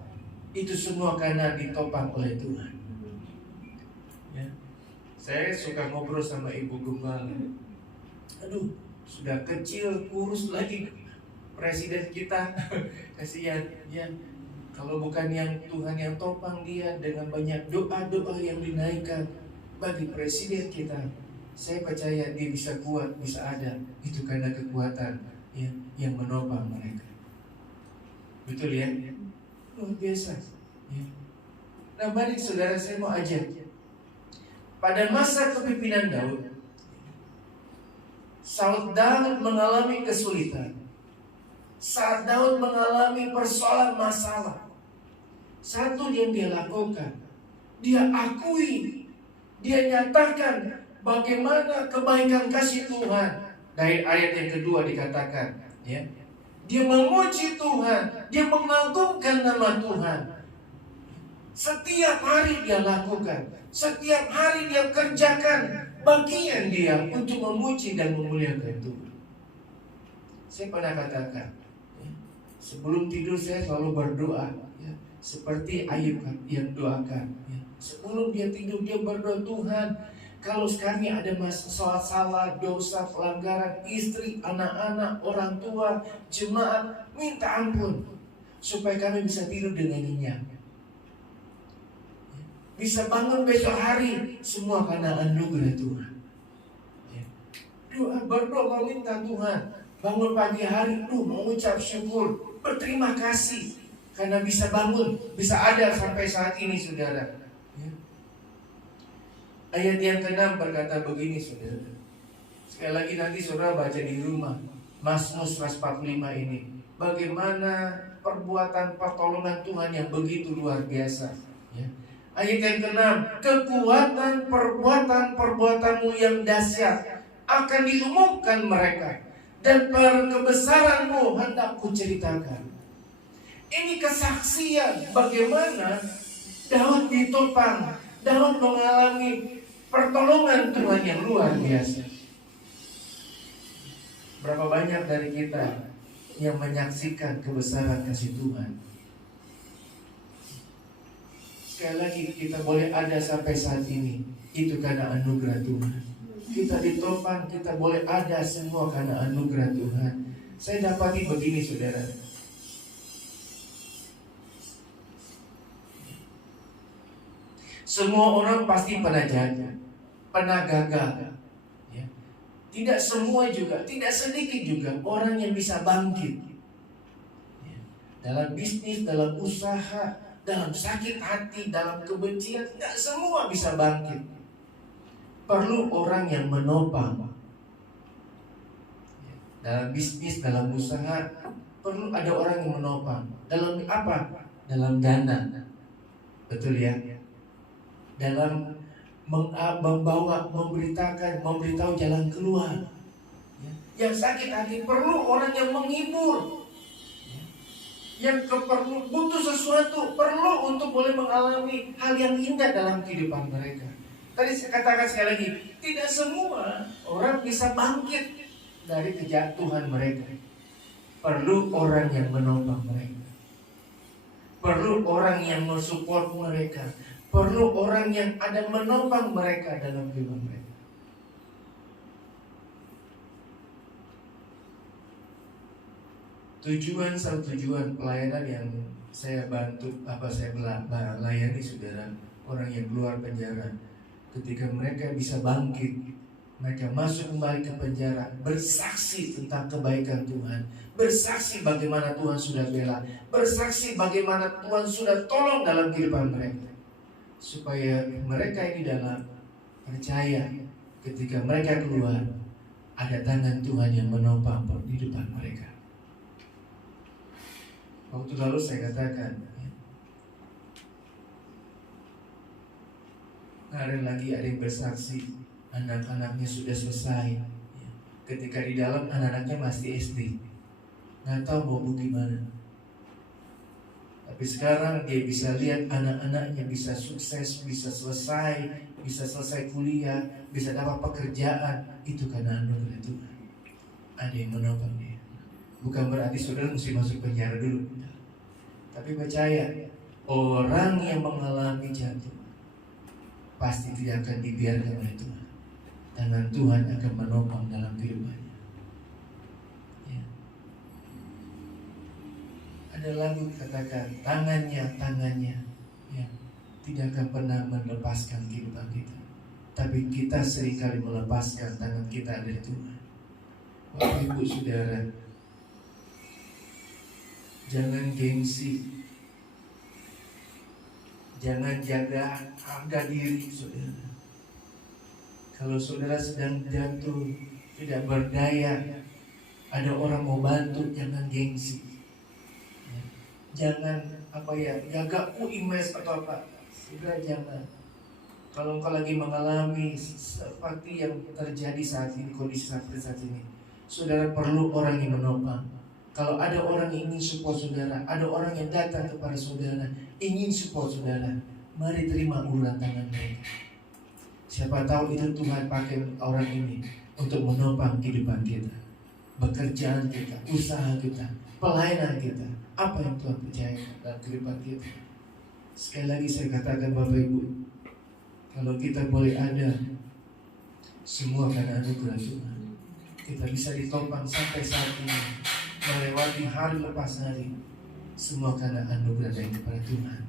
itu semua karena ditopang oleh Tuhan. Ya. Saya suka ngobrol sama Ibu Gembala. Aduh, sudah kecil, kurus lagi presiden kita. Kasihan ya. Kalau bukan yang Tuhan yang topang dia dengan banyak doa-doa yang dinaikkan bagi presiden kita, saya percaya dia bisa kuat, bisa ada. Itu karena kekuatan yang menopang mereka. Betul ya? Luar biasa. Ya. Nah, balik saudara, saya mau ajak. Pada masa kepemimpinan Daud, saat Daud mengalami kesulitan, saat Daud mengalami persoalan masalah, satu yang dia lakukan, dia akui, dia nyatakan bagaimana kebaikan kasih Tuhan. Dari ayat yang kedua dikatakan, ya, dia memuji Tuhan, dia mengagungkan nama Tuhan. Setiap hari dia lakukan, setiap hari dia kerjakan bagian dia untuk memuji dan memuliakan Tuhan. Saya pernah katakan, sebelum tidur saya selalu berdoa, seperti Ayub yang doakan. Sebelum dia tidur dia berdoa, Tuhan, kalau kami ada masalah, salah, dosa, pelanggaran, istri, anak-anak, orang tua, jemaat, minta ampun supaya kami bisa tidur dengan nyenyak, bisa bangun besok hari, semua karena anugerah Tuhan. Berdoa meminta Tuhan, bangun pagi hari, mengucap syukur, berterima kasih karena bisa bangun, bisa ada sampai saat ini, saudara. Ayat yang ke-6 berkata begini, saudara. Sekali lagi nanti saudara baca di rumah Mazmur 145 ini, bagaimana perbuatan pertolongan Tuhan yang begitu luar biasa. Ayat yang ke-6, kekuatan perbuatan-perbuatanmu yang dahsyat akan diumumkan mereka, dan kebesaranmu hendak kuceritakan. Ini kesaksian bagaimana Daud ditopang, Daud mengalami pertolongan Tuhan yang luar biasa. Berapa banyak dari kita yang menyaksikan kebesaran kasih Tuhan? Sekali lagi, kita boleh ada sampai saat ini, itu karena anugerah Tuhan. Kita ditopang, kita boleh ada semua karena anugerah Tuhan. Saya dapati begini saudara, semua orang pasti pernah jatuh, pernah gagal, ya. Tidak semua juga, tidak sedikit juga orang yang bisa bangkit, ya. Dalam bisnis, dalam usaha, dalam sakit hati, dalam kebencian, tidak semua bisa bangkit. Perlu orang yang menopang. Dalam bisnis, dalam usaha, perlu ada orang yang menopang. Dalam apa? Dalam dana. Betul ya? Dalam membawa, memberitahu jalan keluar. Yang sakit hati perlu orang yang menghibur. Yang perlu butuh sesuatu, perlu untuk boleh mengalami hal yang indah dalam kehidupan mereka. Tadi saya katakan sekali lagi, tidak semua orang bisa bangkit dari kejatuhan mereka. Perlu orang yang menopang mereka. Perlu orang yang mensupport mereka. Perlu orang yang ada menopang mereka dalam kehidupan mereka. Satu tujuan pelayanan yang saya bantu, saya melayani saudara, orang yang keluar penjara. Ketika mereka bisa bangkit, mereka masuk kembali ke penjara, bersaksi tentang kebaikan Tuhan, bersaksi bagaimana Tuhan sudah bela, bersaksi bagaimana Tuhan sudah tolong dalam kehidupan mereka, supaya mereka ini dalam percaya ketika mereka keluar, ada tangan Tuhan yang menopang kehidupan mereka. Waktu lalu saya katakan, hari lagi ada yang bersaksi, anak-anaknya sudah selesai. Ketika di dalam anak-anaknya masih SD, nggak tahu mau gimana. Tapi sekarang dia bisa lihat anak-anaknya bisa sukses, bisa selesai kuliah, bisa dapat pekerjaan. Itu karena anugerah Tuhan. Ada yang menopang dia. Bukan berarti saudara mesti masuk penjara dulu, tapi percaya orang yang mengalami jatuh pasti tidak akan dibiarkan oleh Tuhan. Tangan Tuhan akan menopang dalam kehidupannya. Ya. Ada lagu katakan, tangannya, ya, tidak akan pernah melepaskan kehidupan kita. Tapi kita seringkali melepaskan tangan kita dari Tuhan. Bapak Ibu Saudara, jangan gengsi, jangan jaga harga diri saudara. Kalau saudara sedang jatuh, tidak berdaya, ada orang mau bantu, jangan gengsi. Jangan jaga image atau apa. Saudara jangan. Kalau engkau lagi mengalami seperti yang terjadi saat ini, kondisi saat ini, saudara perlu orang yang menopang. Kalau ada orang yang ingin support saudara, ada orang yang datang kepada saudara, ingin support saudara, mari terima uluran tangan mereka. Siapa tahu itu Tuhan pakai orang ini untuk menopang kehidupan kita, pekerjaan kita, usaha kita, pelayanan kita, apa yang Tuhan percayakan dalam kehidupan kita. Sekali lagi saya katakan Bapak Ibu, kalau kita boleh ada, semua karena anugerah Tuhan. Kita bisa ditopang sampai saat ini, melewati hari lepas hari, semua karena anugerah dari kepada Tuhan.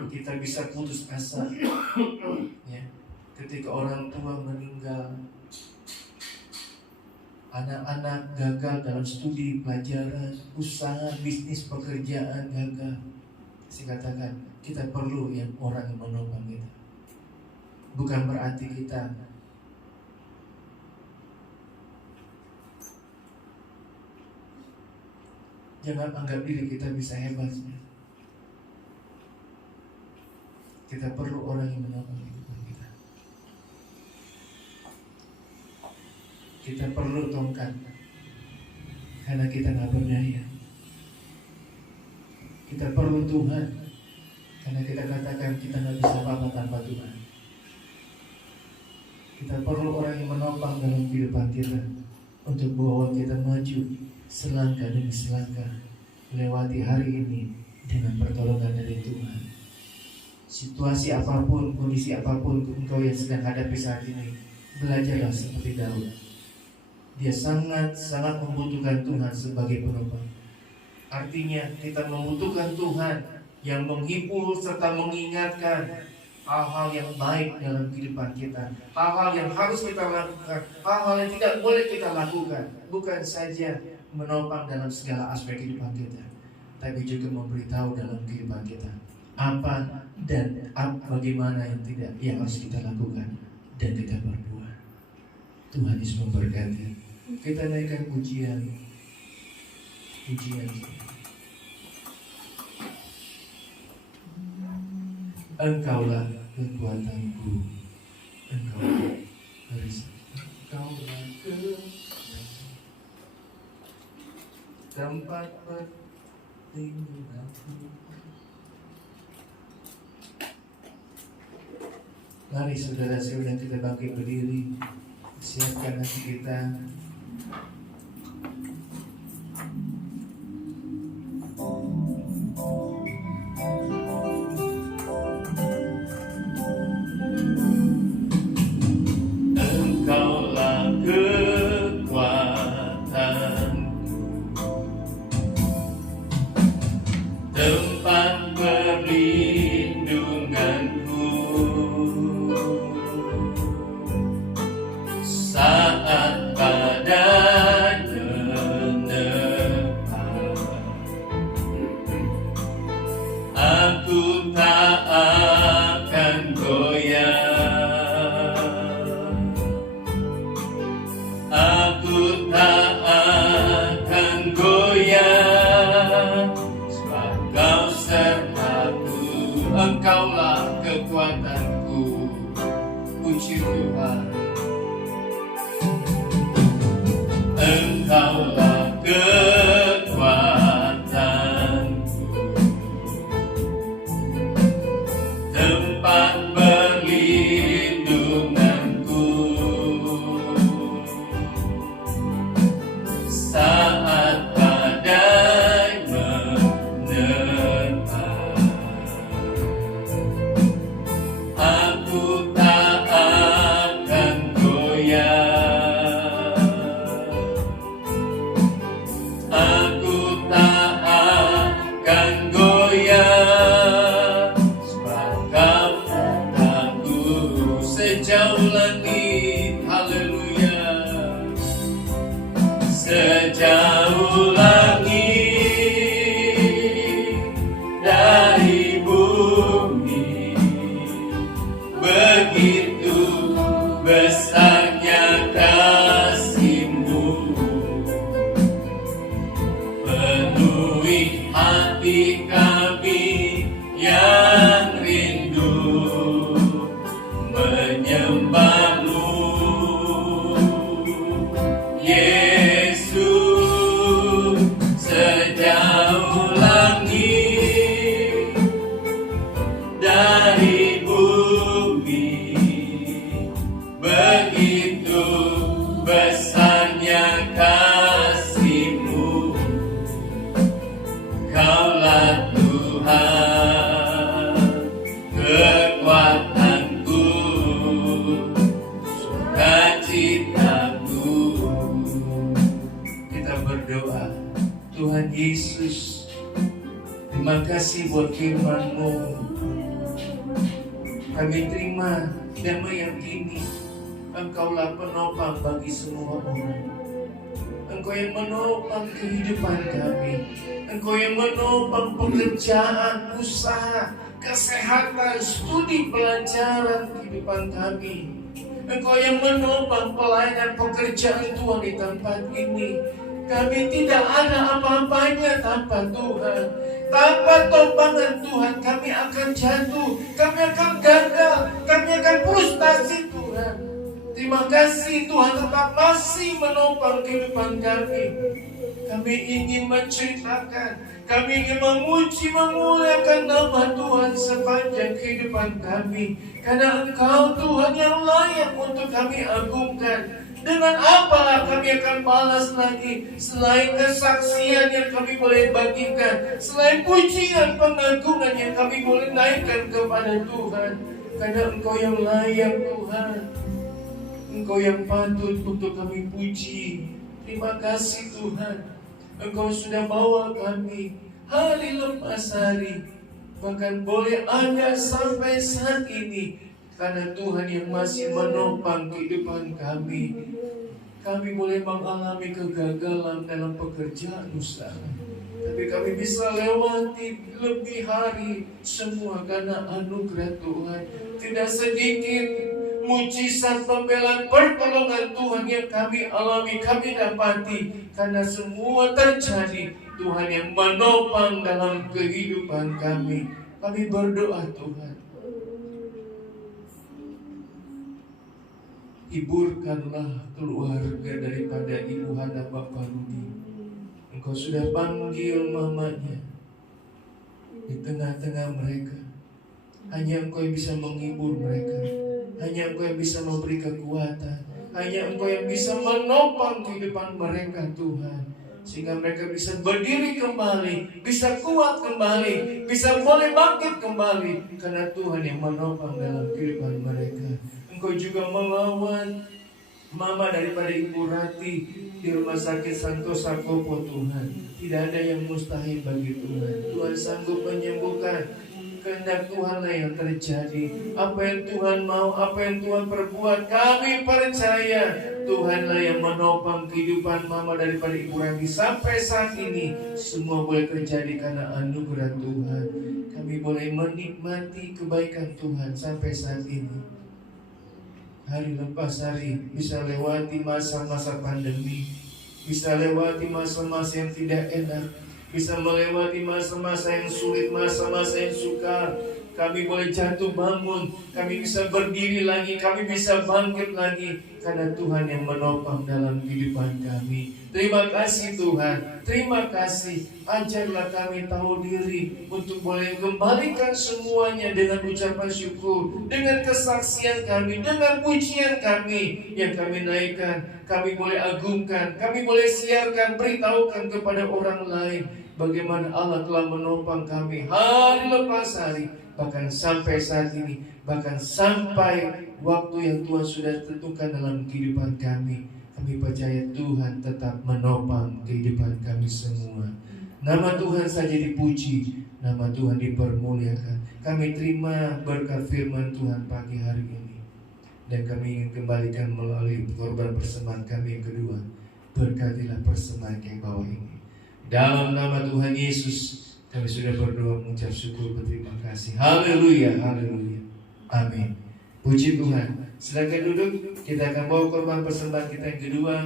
Kita bisa putus asa, ya, ketika orang tua meninggal, anak-anak gagal dalam studi, pelajaran, usaha, bisnis, pekerjaan gagal. Saya katakan kita perlu yang orang yang menopang kita. Bukan berarti kita jangan anggap diri kita bisa hebat. Kita perlu orang yang menopang kehidupan kita. Kita perlu tongkat karena kita nggak berdaya. Kita perlu Tuhan karena kita katakan kita nggak bisa apa-apa tanpa Tuhan. Kita perlu orang yang menopang dalam kehidupan kita untuk bawa kita maju selangkah demi selangkah melewati hari ini dengan pertolongan dari Tuhan. Situasi apapun, kondisi apapun engkau yang sedang hadapi saat ini, belajarlah seperti Daud. Dia sangat membutuhkan Tuhan sebagai penopang. Artinya kita membutuhkan Tuhan yang menghibur serta mengingatkan hal-hal yang baik dalam kehidupan kita, hal-hal yang harus kita lakukan, hal-hal yang tidak boleh kita lakukan. Bukan saja menopang dalam segala aspek kehidupan kita, tapi juga memberitahu dalam kehidupan kita apa dan bagaimana yang harus kita lakukan dan kita perbuat. Tuhan Yesus memberkati. Kita naikkan pujian. Engkaulah kekuatanku, Engkaulah tempat perlindunganku. Mari saudara-saudara kita bangkit berdiri, siapkan hati kita. Engkaulah kekuatanku, tempat perlindunganku saat badai menerpa. Aku tak akan goyah, aku tak akan goyah, sebab Kau sertaku. Engkaulah kekuatanku, puji Tuhan. Engkaulah kekuatanku, tempat perlindunganku saat badai menerpa. Aku tak akan goyah, aku tak akan goyah, sebab Kau sertaku sejauh langit. Haleluya, sejauh langit dari bumi, begitu besarnya kasih-Mu, penuhi hati kami yang rindu menyembah-Mu. Yesus, sejauh langit dari bumi, begitu besarnya kasih-Mu. Kaulah Tuhan, kekuatanku, sukacitaku. Kita berdoa, Tuhan Yesus, terima kasih buat firman-Mu. Kami terima dan meyakini Engkaulah penopang bagi semua orang. Engkau yang menopang kehidupan kami. Engkau yang menopang pekerjaan, usaha, kesehatan, studi pelajaran kehidupan kami. Engkau yang menopang pelayanan pekerjaan Tuhan di tempat ini. Kami tidak ada apa-apanya tanpa Tuhan. Tanpa topangan Tuhan kami akan jatuh, kami akan gagal, kami akan frustasi Tuhan. Terima kasih Tuhan tetap masih menopang kehidupan kami. Kami ingin menceritakan, kami ingin memuji, memuliakan nama Tuhan sepanjang kehidupan kami. Karena Engkau Tuhan yang layak untuk kami agungkan. Dengan apa kami akan balas lagi selain kesaksian yang kami boleh bagikan, selain pujian pengagungan yang kami boleh naikkan kepada Tuhan. Karena Engkau yang layak Tuhan, Engkau yang patut untuk kami puji. Terima kasih Tuhan, Engkau sudah bawa kami hari lepas hari, bahkan boleh ada sampai saat ini. Karena Tuhan yang masih menopang kehidupan kami. Kami boleh mengalami kegagalan dalam pekerjaan usaha, tapi kami bisa lewati lebih hari semua karena anugerah Tuhan. Tidak sedikit mujizat, pembelaan, pertolongan Tuhan yang kami alami, kami dapati. Karena semua terjadi Tuhan yang menopang dalam kehidupan kami. Kami berdoa Tuhan, hiburkanlah keluarga daripada Ibu Hana Bapak Rudi. Engkau sudah panggil mamanya di tengah-tengah mereka. Hanya Engkau yang bisa menghibur mereka, hanya Engkau yang bisa memberi kekuatan, hanya Engkau yang bisa menopang kehidupan mereka Tuhan, sehingga mereka bisa berdiri kembali, bisa kuat kembali, bisa boleh bangkit kembali, karena Tuhan yang menopang dalam kehidupan mereka. Engkau juga melawan mama daripada Ibu Rati di Rumah Sakit Santosa Kopo Tuhan. Tidak ada yang mustahil bagi Tuhan. Tuhan sanggup menyembuhkan. Kehendak Tuhanlah yang terjadi. Apa yang Tuhan mau, apa yang Tuhan perbuat, kami percaya Tuhanlah yang menopang kehidupan mama daripada Ibu Rati sampai saat ini. Semua boleh terjadi karena anugerah Tuhan. Kami boleh menikmati kebaikan Tuhan sampai saat ini. Hari lepas hari bisa lewati masa-masa pandemi, bisa lewati masa-masa yang tidak enak, bisa melewati masa-masa yang sulit, masa-masa yang sukar. Kami boleh jatuh bangun, kami bisa berdiri lagi, kami bisa bangkit lagi, karena Tuhan yang menopang dalam kehidupan kami. Terima kasih Tuhan, terima kasih. Ajarlah kami tahu diri untuk boleh kembalikan semuanya dengan ucapan syukur, dengan kesaksian kami, dengan pujian kami yang kami naikkan. Kami boleh agungkan, kami boleh siarkan, beritahukan kepada orang lain bagaimana Allah telah menopang kami hari lepas hari, bahkan sampai saat ini, bahkan sampai waktu yang Tuhan sudah tentukan dalam kehidupan kami. Kami percaya Tuhan tetap menopang kehidupan kami semua. Nama Tuhan saja dipuji, nama Tuhan dipermuliakan. Kami terima berkat firman Tuhan pagi hari ini, dan kami ingin kembalikan melalui korban persembahan kami yang kedua. Berkatilah persembahan yang bawah ini. Dalam nama Tuhan Yesus kami sudah berdoa, mengucap syukur, berterima kasih. Haleluya, haleluya, amin. Puji Tuhan. Silakan duduk. Kita akan bawa korban persembahan kita yang kedua.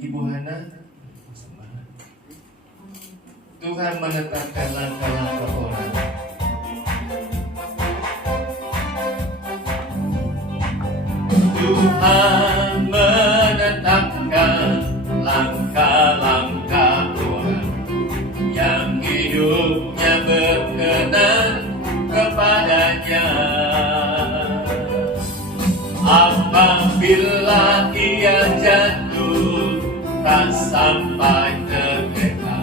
Ibu Hana, Tuhan menetapkan langkah-langkah orang. Tuhan menetapkan langkah-langkah orang yang hidupnya berkenan kepadanya. Apabila ia jatuh tak sampai tergena,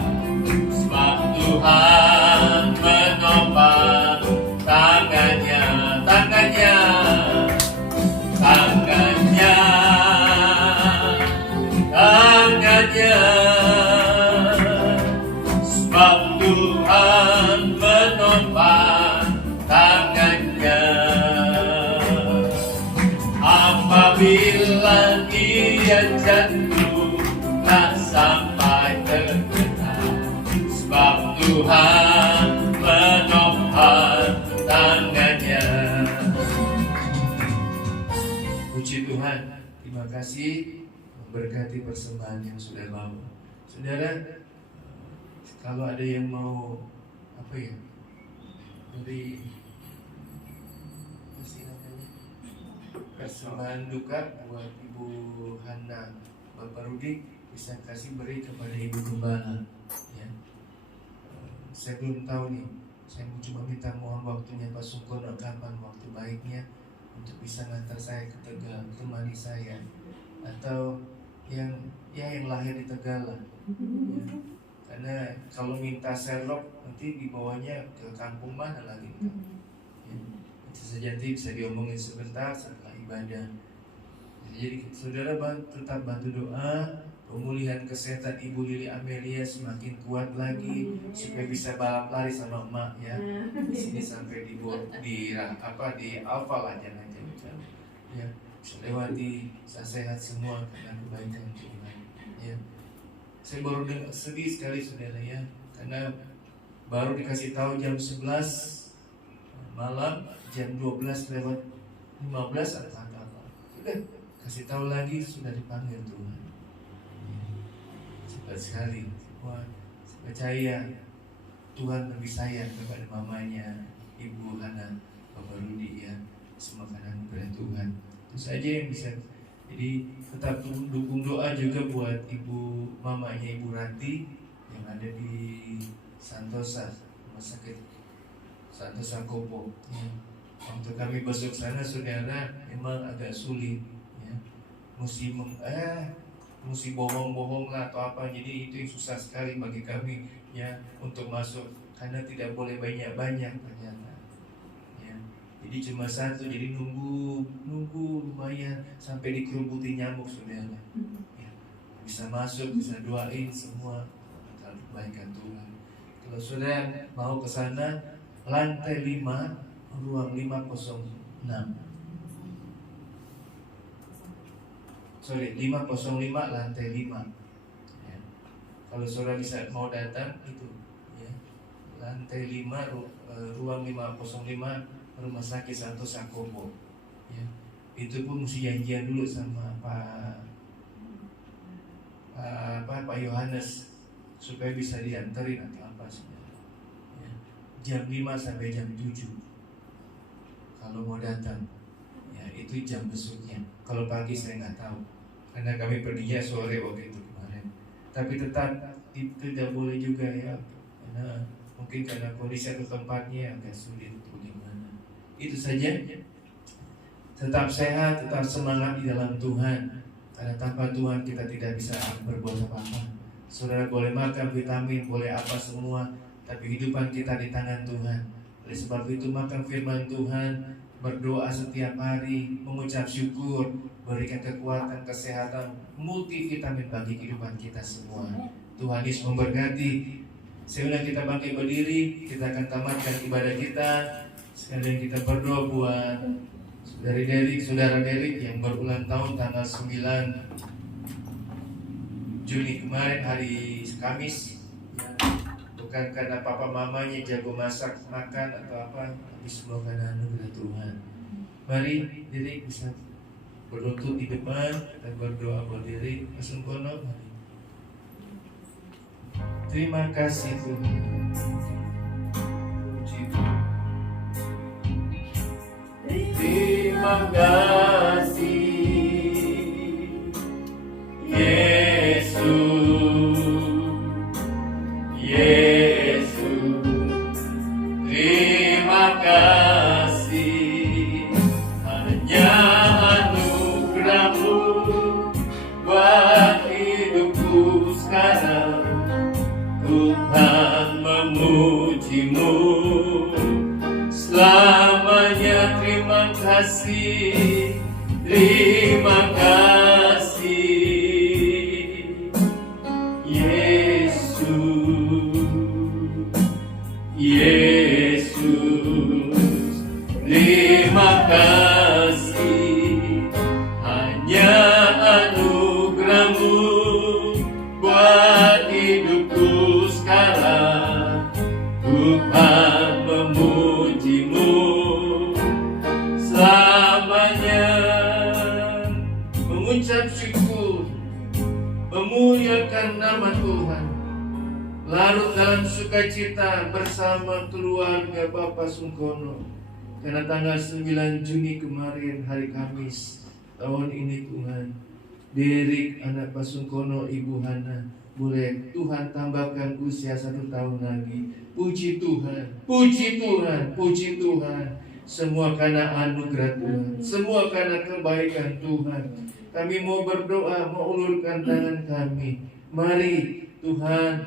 sebab Tuhan menopang tangannya, tangannya, tangannya, tangannya. Sebab Tuhan menopang tangannya. Apabila dia jatuh tak sampai terkena, sebab Tuhan menopang tangannya. Puji Tuhan, terima kasih memberkati persembahan yang sudah bawa. Saudara, kalau ada yang mau dari persembahan duka buat Ibu Hana Bapak Rudi, bisa kasih beri kepada Ibu Gembala ya. Saya belum tahu nih Saya mau coba minta mohon waktunya Pak Sungkono, kapan waktu baiknya untuk bisa ngantar saya ke Tegal, temani saya, atau yang lahir di Tegal lah. Ya. Karena kalau minta Sherlock nanti dibawanya ke kampung mana lagi kan? Ya. Itu saja nanti bisa diomongin sebentar setelah ibadah. Jadi saudara tetap bantu doa pemulihan kesehatan Ibu Lili Amelia semakin kuat lagi supaya bisa balap lari sama emak ya. Di sini sampai di Alfa lah jangan ya. Bisa lewati, bisa sehat semua karena kebaikan Tuhan ya. Saya baru sedih sekali saudara ya, karena baru dikasih tahu jam 11 malam, jam 12 lewat 15 atau apa. Sudah kasih tahu lagi sudah dipanggil Tuhan. Cepat sekali. Wah, saya percaya Tuhan lebih sayang kepada mamanya Ibu Hana, Bapak Rudi ya. Semua karena anugerah Tuhan. Itu saja yang bisa. Jadi tetap dukung doa juga buat ibu mamanya Ibu Ranti yang ada di Santosa, rumah sakit Santosa Kopo. Ya. Waktu kami besok sana saudara memang agak sulit ya. Mesti bohong-bohong lah atau apa, jadi itu yang susah sekali bagi kami ya untuk masuk karena tidak boleh banyak-banyak ternyata ya. Jadi cuma satu, jadi nunggu lumayan sampai dikerubuti nyamuk saudara ya. Bisa masuk, bisa doain semua akan kebaikan Tuhan. Kalau saudara mau ke sana, lantai 5 ruang 506 505 lantai 5 ya. Kalau saudara bisa mau datang itu ya, lantai 5 ruang 505 rumah sakit Santosa Kopo ya. Itu pun mesti janjian dulu sama Pak Yohanes supaya bisa dianterin atau apa sebenarnya ya. Jam 5 sampai jam 7 kalau mau datang ya, itu jam besoknya. Kalau pagi saya nggak tahu karena kami perginya sore waktu itu kemarin. Tapi tetap tidak boleh juga ya, karena mungkin karena kondisi atau tempatnya agak sulit atau gimana. Itu saja. Tetap sehat, tetap semangat di dalam Tuhan. Karena tanpa Tuhan kita tidak bisa berbuat apa-apa. Saudara boleh makan vitamin, boleh apa semua, tapi kehidupan kita di tangan Tuhan. Oleh sebab itu makan firman Tuhan, berdoa setiap hari, mengucap syukur, berikan kekuatan, kesehatan, multivitamin bagi kehidupan kita semua. Tuhan Yesus memberkati. Sebelum kita bangkit berdiri, kita akan tamatkan ibadah kita. Sekalian kita berdoa buat saudara Derik yang berulang tahun tanggal 9 Juni kemarin, hari Kamis. Bukan karena papa mamanya jago masak, makan atau apa, tapi semua karena anugerah Tuhan. Mari Derik bisa berlutut di depan dan berdoa buat diri. Sungkono, mari. Terima kasih Tuhan. Puji Tuhan. Terima kasih Yesus, terima kasih hanya anugerah-Mu buat hidupku sekarang. Tuhan memuji-Mu selamanya. Terima kasih, terima kasih Yesus, terima kasih hanya anugerah-Mu buat hidupku sekarang. Tuhan memuji-Mu selamanya. Mengucap syukur, memuliakan nama Tuhan, larut dalam sukacita bersama keluarga Bapak Sungkono. Karena tanggal 9 Juni kemarin, hari Kamis tahun ini Tuhan, Derik anak Pak Sungkono, Ibu Hana boleh Tuhan tambahkan usia 1 tahun lagi. Puji Tuhan, puji Tuhan, puji Tuhan. Semua karena anugerah Tuhan, semua karena kebaikan Tuhan. Kami mau berdoa, mau ulurkan tangan kami. Mari Tuhan,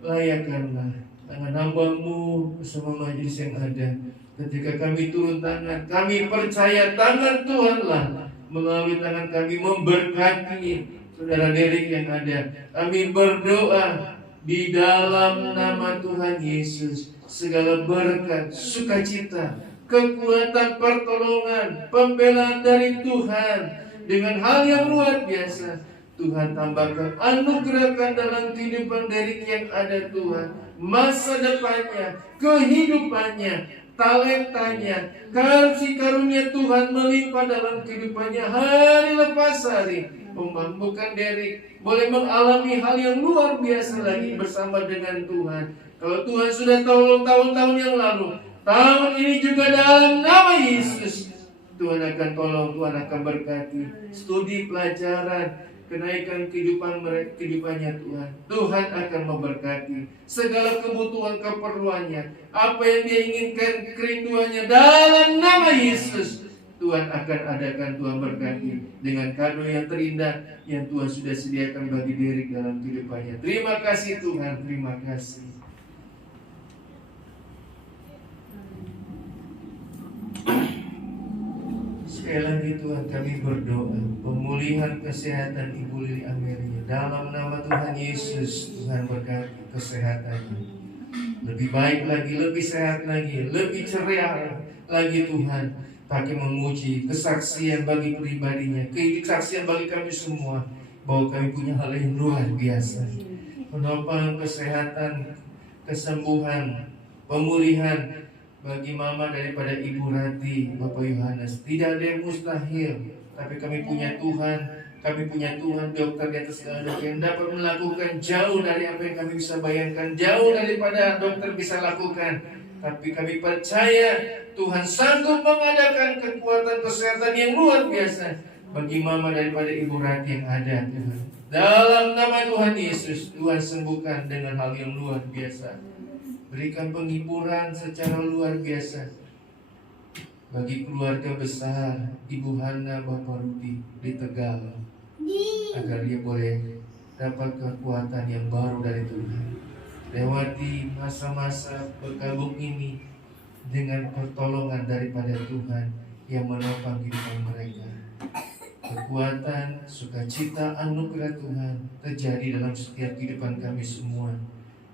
layakkanlah tangan hamba-Mu bersama majelis yang ada. Ketika kami turun tangan, kami percaya tangan Tuhanlah melalui tangan kami memberkati saudara Derek yang ada. Kami berdoa di dalam nama Tuhan Yesus, segala berkat, sukacita, kekuatan, pertolongan, pembelaan dari Tuhan dengan hal yang luar biasa. Tuhan tambahkan, anugerahkan dalam kehidupan Derek yang ada Tuhan. Masa depannya, kehidupannya, talentanya, kasih karunia Tuhan melimpah dalam kehidupannya hari lepas hari. Memampukan Derek boleh mengalami hal yang luar biasa lagi bersama dengan Tuhan. Kalau Tuhan sudah tolong tahun-tahun yang lalu, tahun ini juga dalam nama Yesus Tuhan akan tolong, Tuhan akan berkati studi pelajaran, kenaikan kehidupannya Tuhan. Tuhan akan memberkati segala kebutuhan keperluannya, apa yang dia inginkan, kerinduannya dalam nama Yesus. Tuhan akan adakan, Tuhan berkati dengan kado yang terindah yang Tuhan sudah sediakan bagi Derek dalam kehidupannya. Terima kasih Tuhan, terima kasih. Sekali lagi Tuhan kami berdoa pemulihan kesehatan Ibu Lili Ameria dalam nama Tuhan Yesus. Tuhan berkati kesehatannya lebih baik lagi, lebih sehat lagi, lebih ceria lagi Tuhan. Pakai memuji kesaksian bagi pribadinya, kesaksian bagi kami semua bahwa kami punya hal yang luar biasa. Menopang kesehatan, kesembuhan, pemulihan bagi mama daripada Ibu Rati, Bapak Yohanes. Tidak ada yang mustahil, tapi kami punya Tuhan. Kami punya Tuhan, dokter di atas segala dokter yang dapat melakukan jauh dari apa yang kami bisa bayangkan, jauh daripada dokter bisa lakukan. Tapi kami percaya Tuhan sanggup mengadakan kekuatan kesehatan yang luar biasa bagi mama daripada Ibu Rati yang ada Tuhan. Dalam nama Tuhan Yesus, Tuhan sembuhkan dengan hal yang luar biasa. Berikan penghiburan secara luar biasa bagi keluarga besar Ibu Hana, Bapak Rudi di Tegal, agar dia boleh dapat kekuatan yang baru dari Tuhan. Lewati masa-masa berkabung ini dengan pertolongan daripada Tuhan yang menopang kehidupan mereka. Kekuatan, sukacita, anugerah Tuhan terjadi dalam setiap kehidupan kami semua.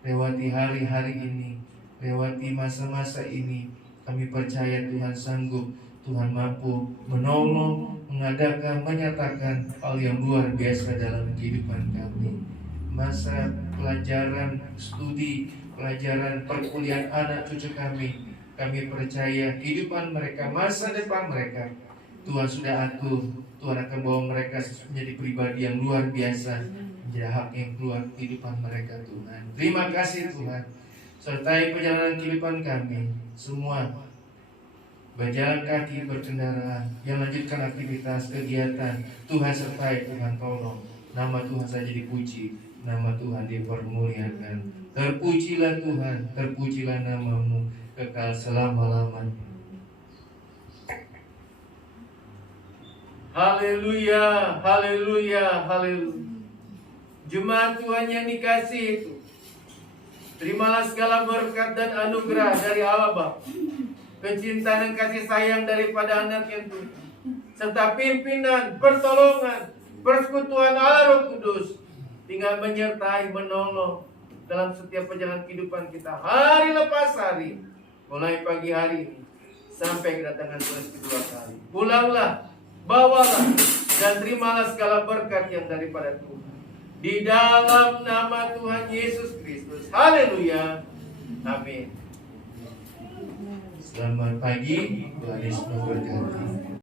Lewati hari-hari ini, lewati masa-masa ini, kami percaya Tuhan sanggup, Tuhan mampu menolong, mengadakan, menyatakan hal yang luar biasa dalam kehidupan kami. Masa pelajaran, studi, pelajaran perkuliahan anak cucu kami percaya kehidupan mereka, masa depan mereka, Tuhan sudah atur. Tuhan akan bawa mereka menjadi pribadi yang luar biasa, menjadi hak yang keluar kehidupan mereka Tuhan. Terima kasih Tuhan. Sertai perjalanan kehidupan kami semua, berjalan kaki, berkendara, yang lanjutkan aktivitas, kegiatan, Tuhan sertai, Tuhan tolong. Nama Tuhan saja dipuji, nama Tuhan dipermuliakan. Terpujilah Tuhan, terpujilah nama-Mu kekal selama-lamanya. Haleluya, haleluya, haleluya. Jemaat Tuhan yang dikasihi itu, terimalah segala berkat dan anugerah dari Allah Bapa, kecintaan dan kasih sayang daripada anak yang Tuhan, serta pimpinan, pertolongan, persekutuan Allah Roh Kudus tinggal menyertai, menolong dalam setiap perjalanan kehidupan kita hari lepas hari, mulai pagi hari ini sampai kedatangan Tuhan kedua kali. Pulanglah, bawalah dan terimalah segala berkat yang daripada Tuhan di dalam nama Tuhan Yesus Kristus. Haleluya, amin. Selamat pagi, Tuhan Yesus memberkati.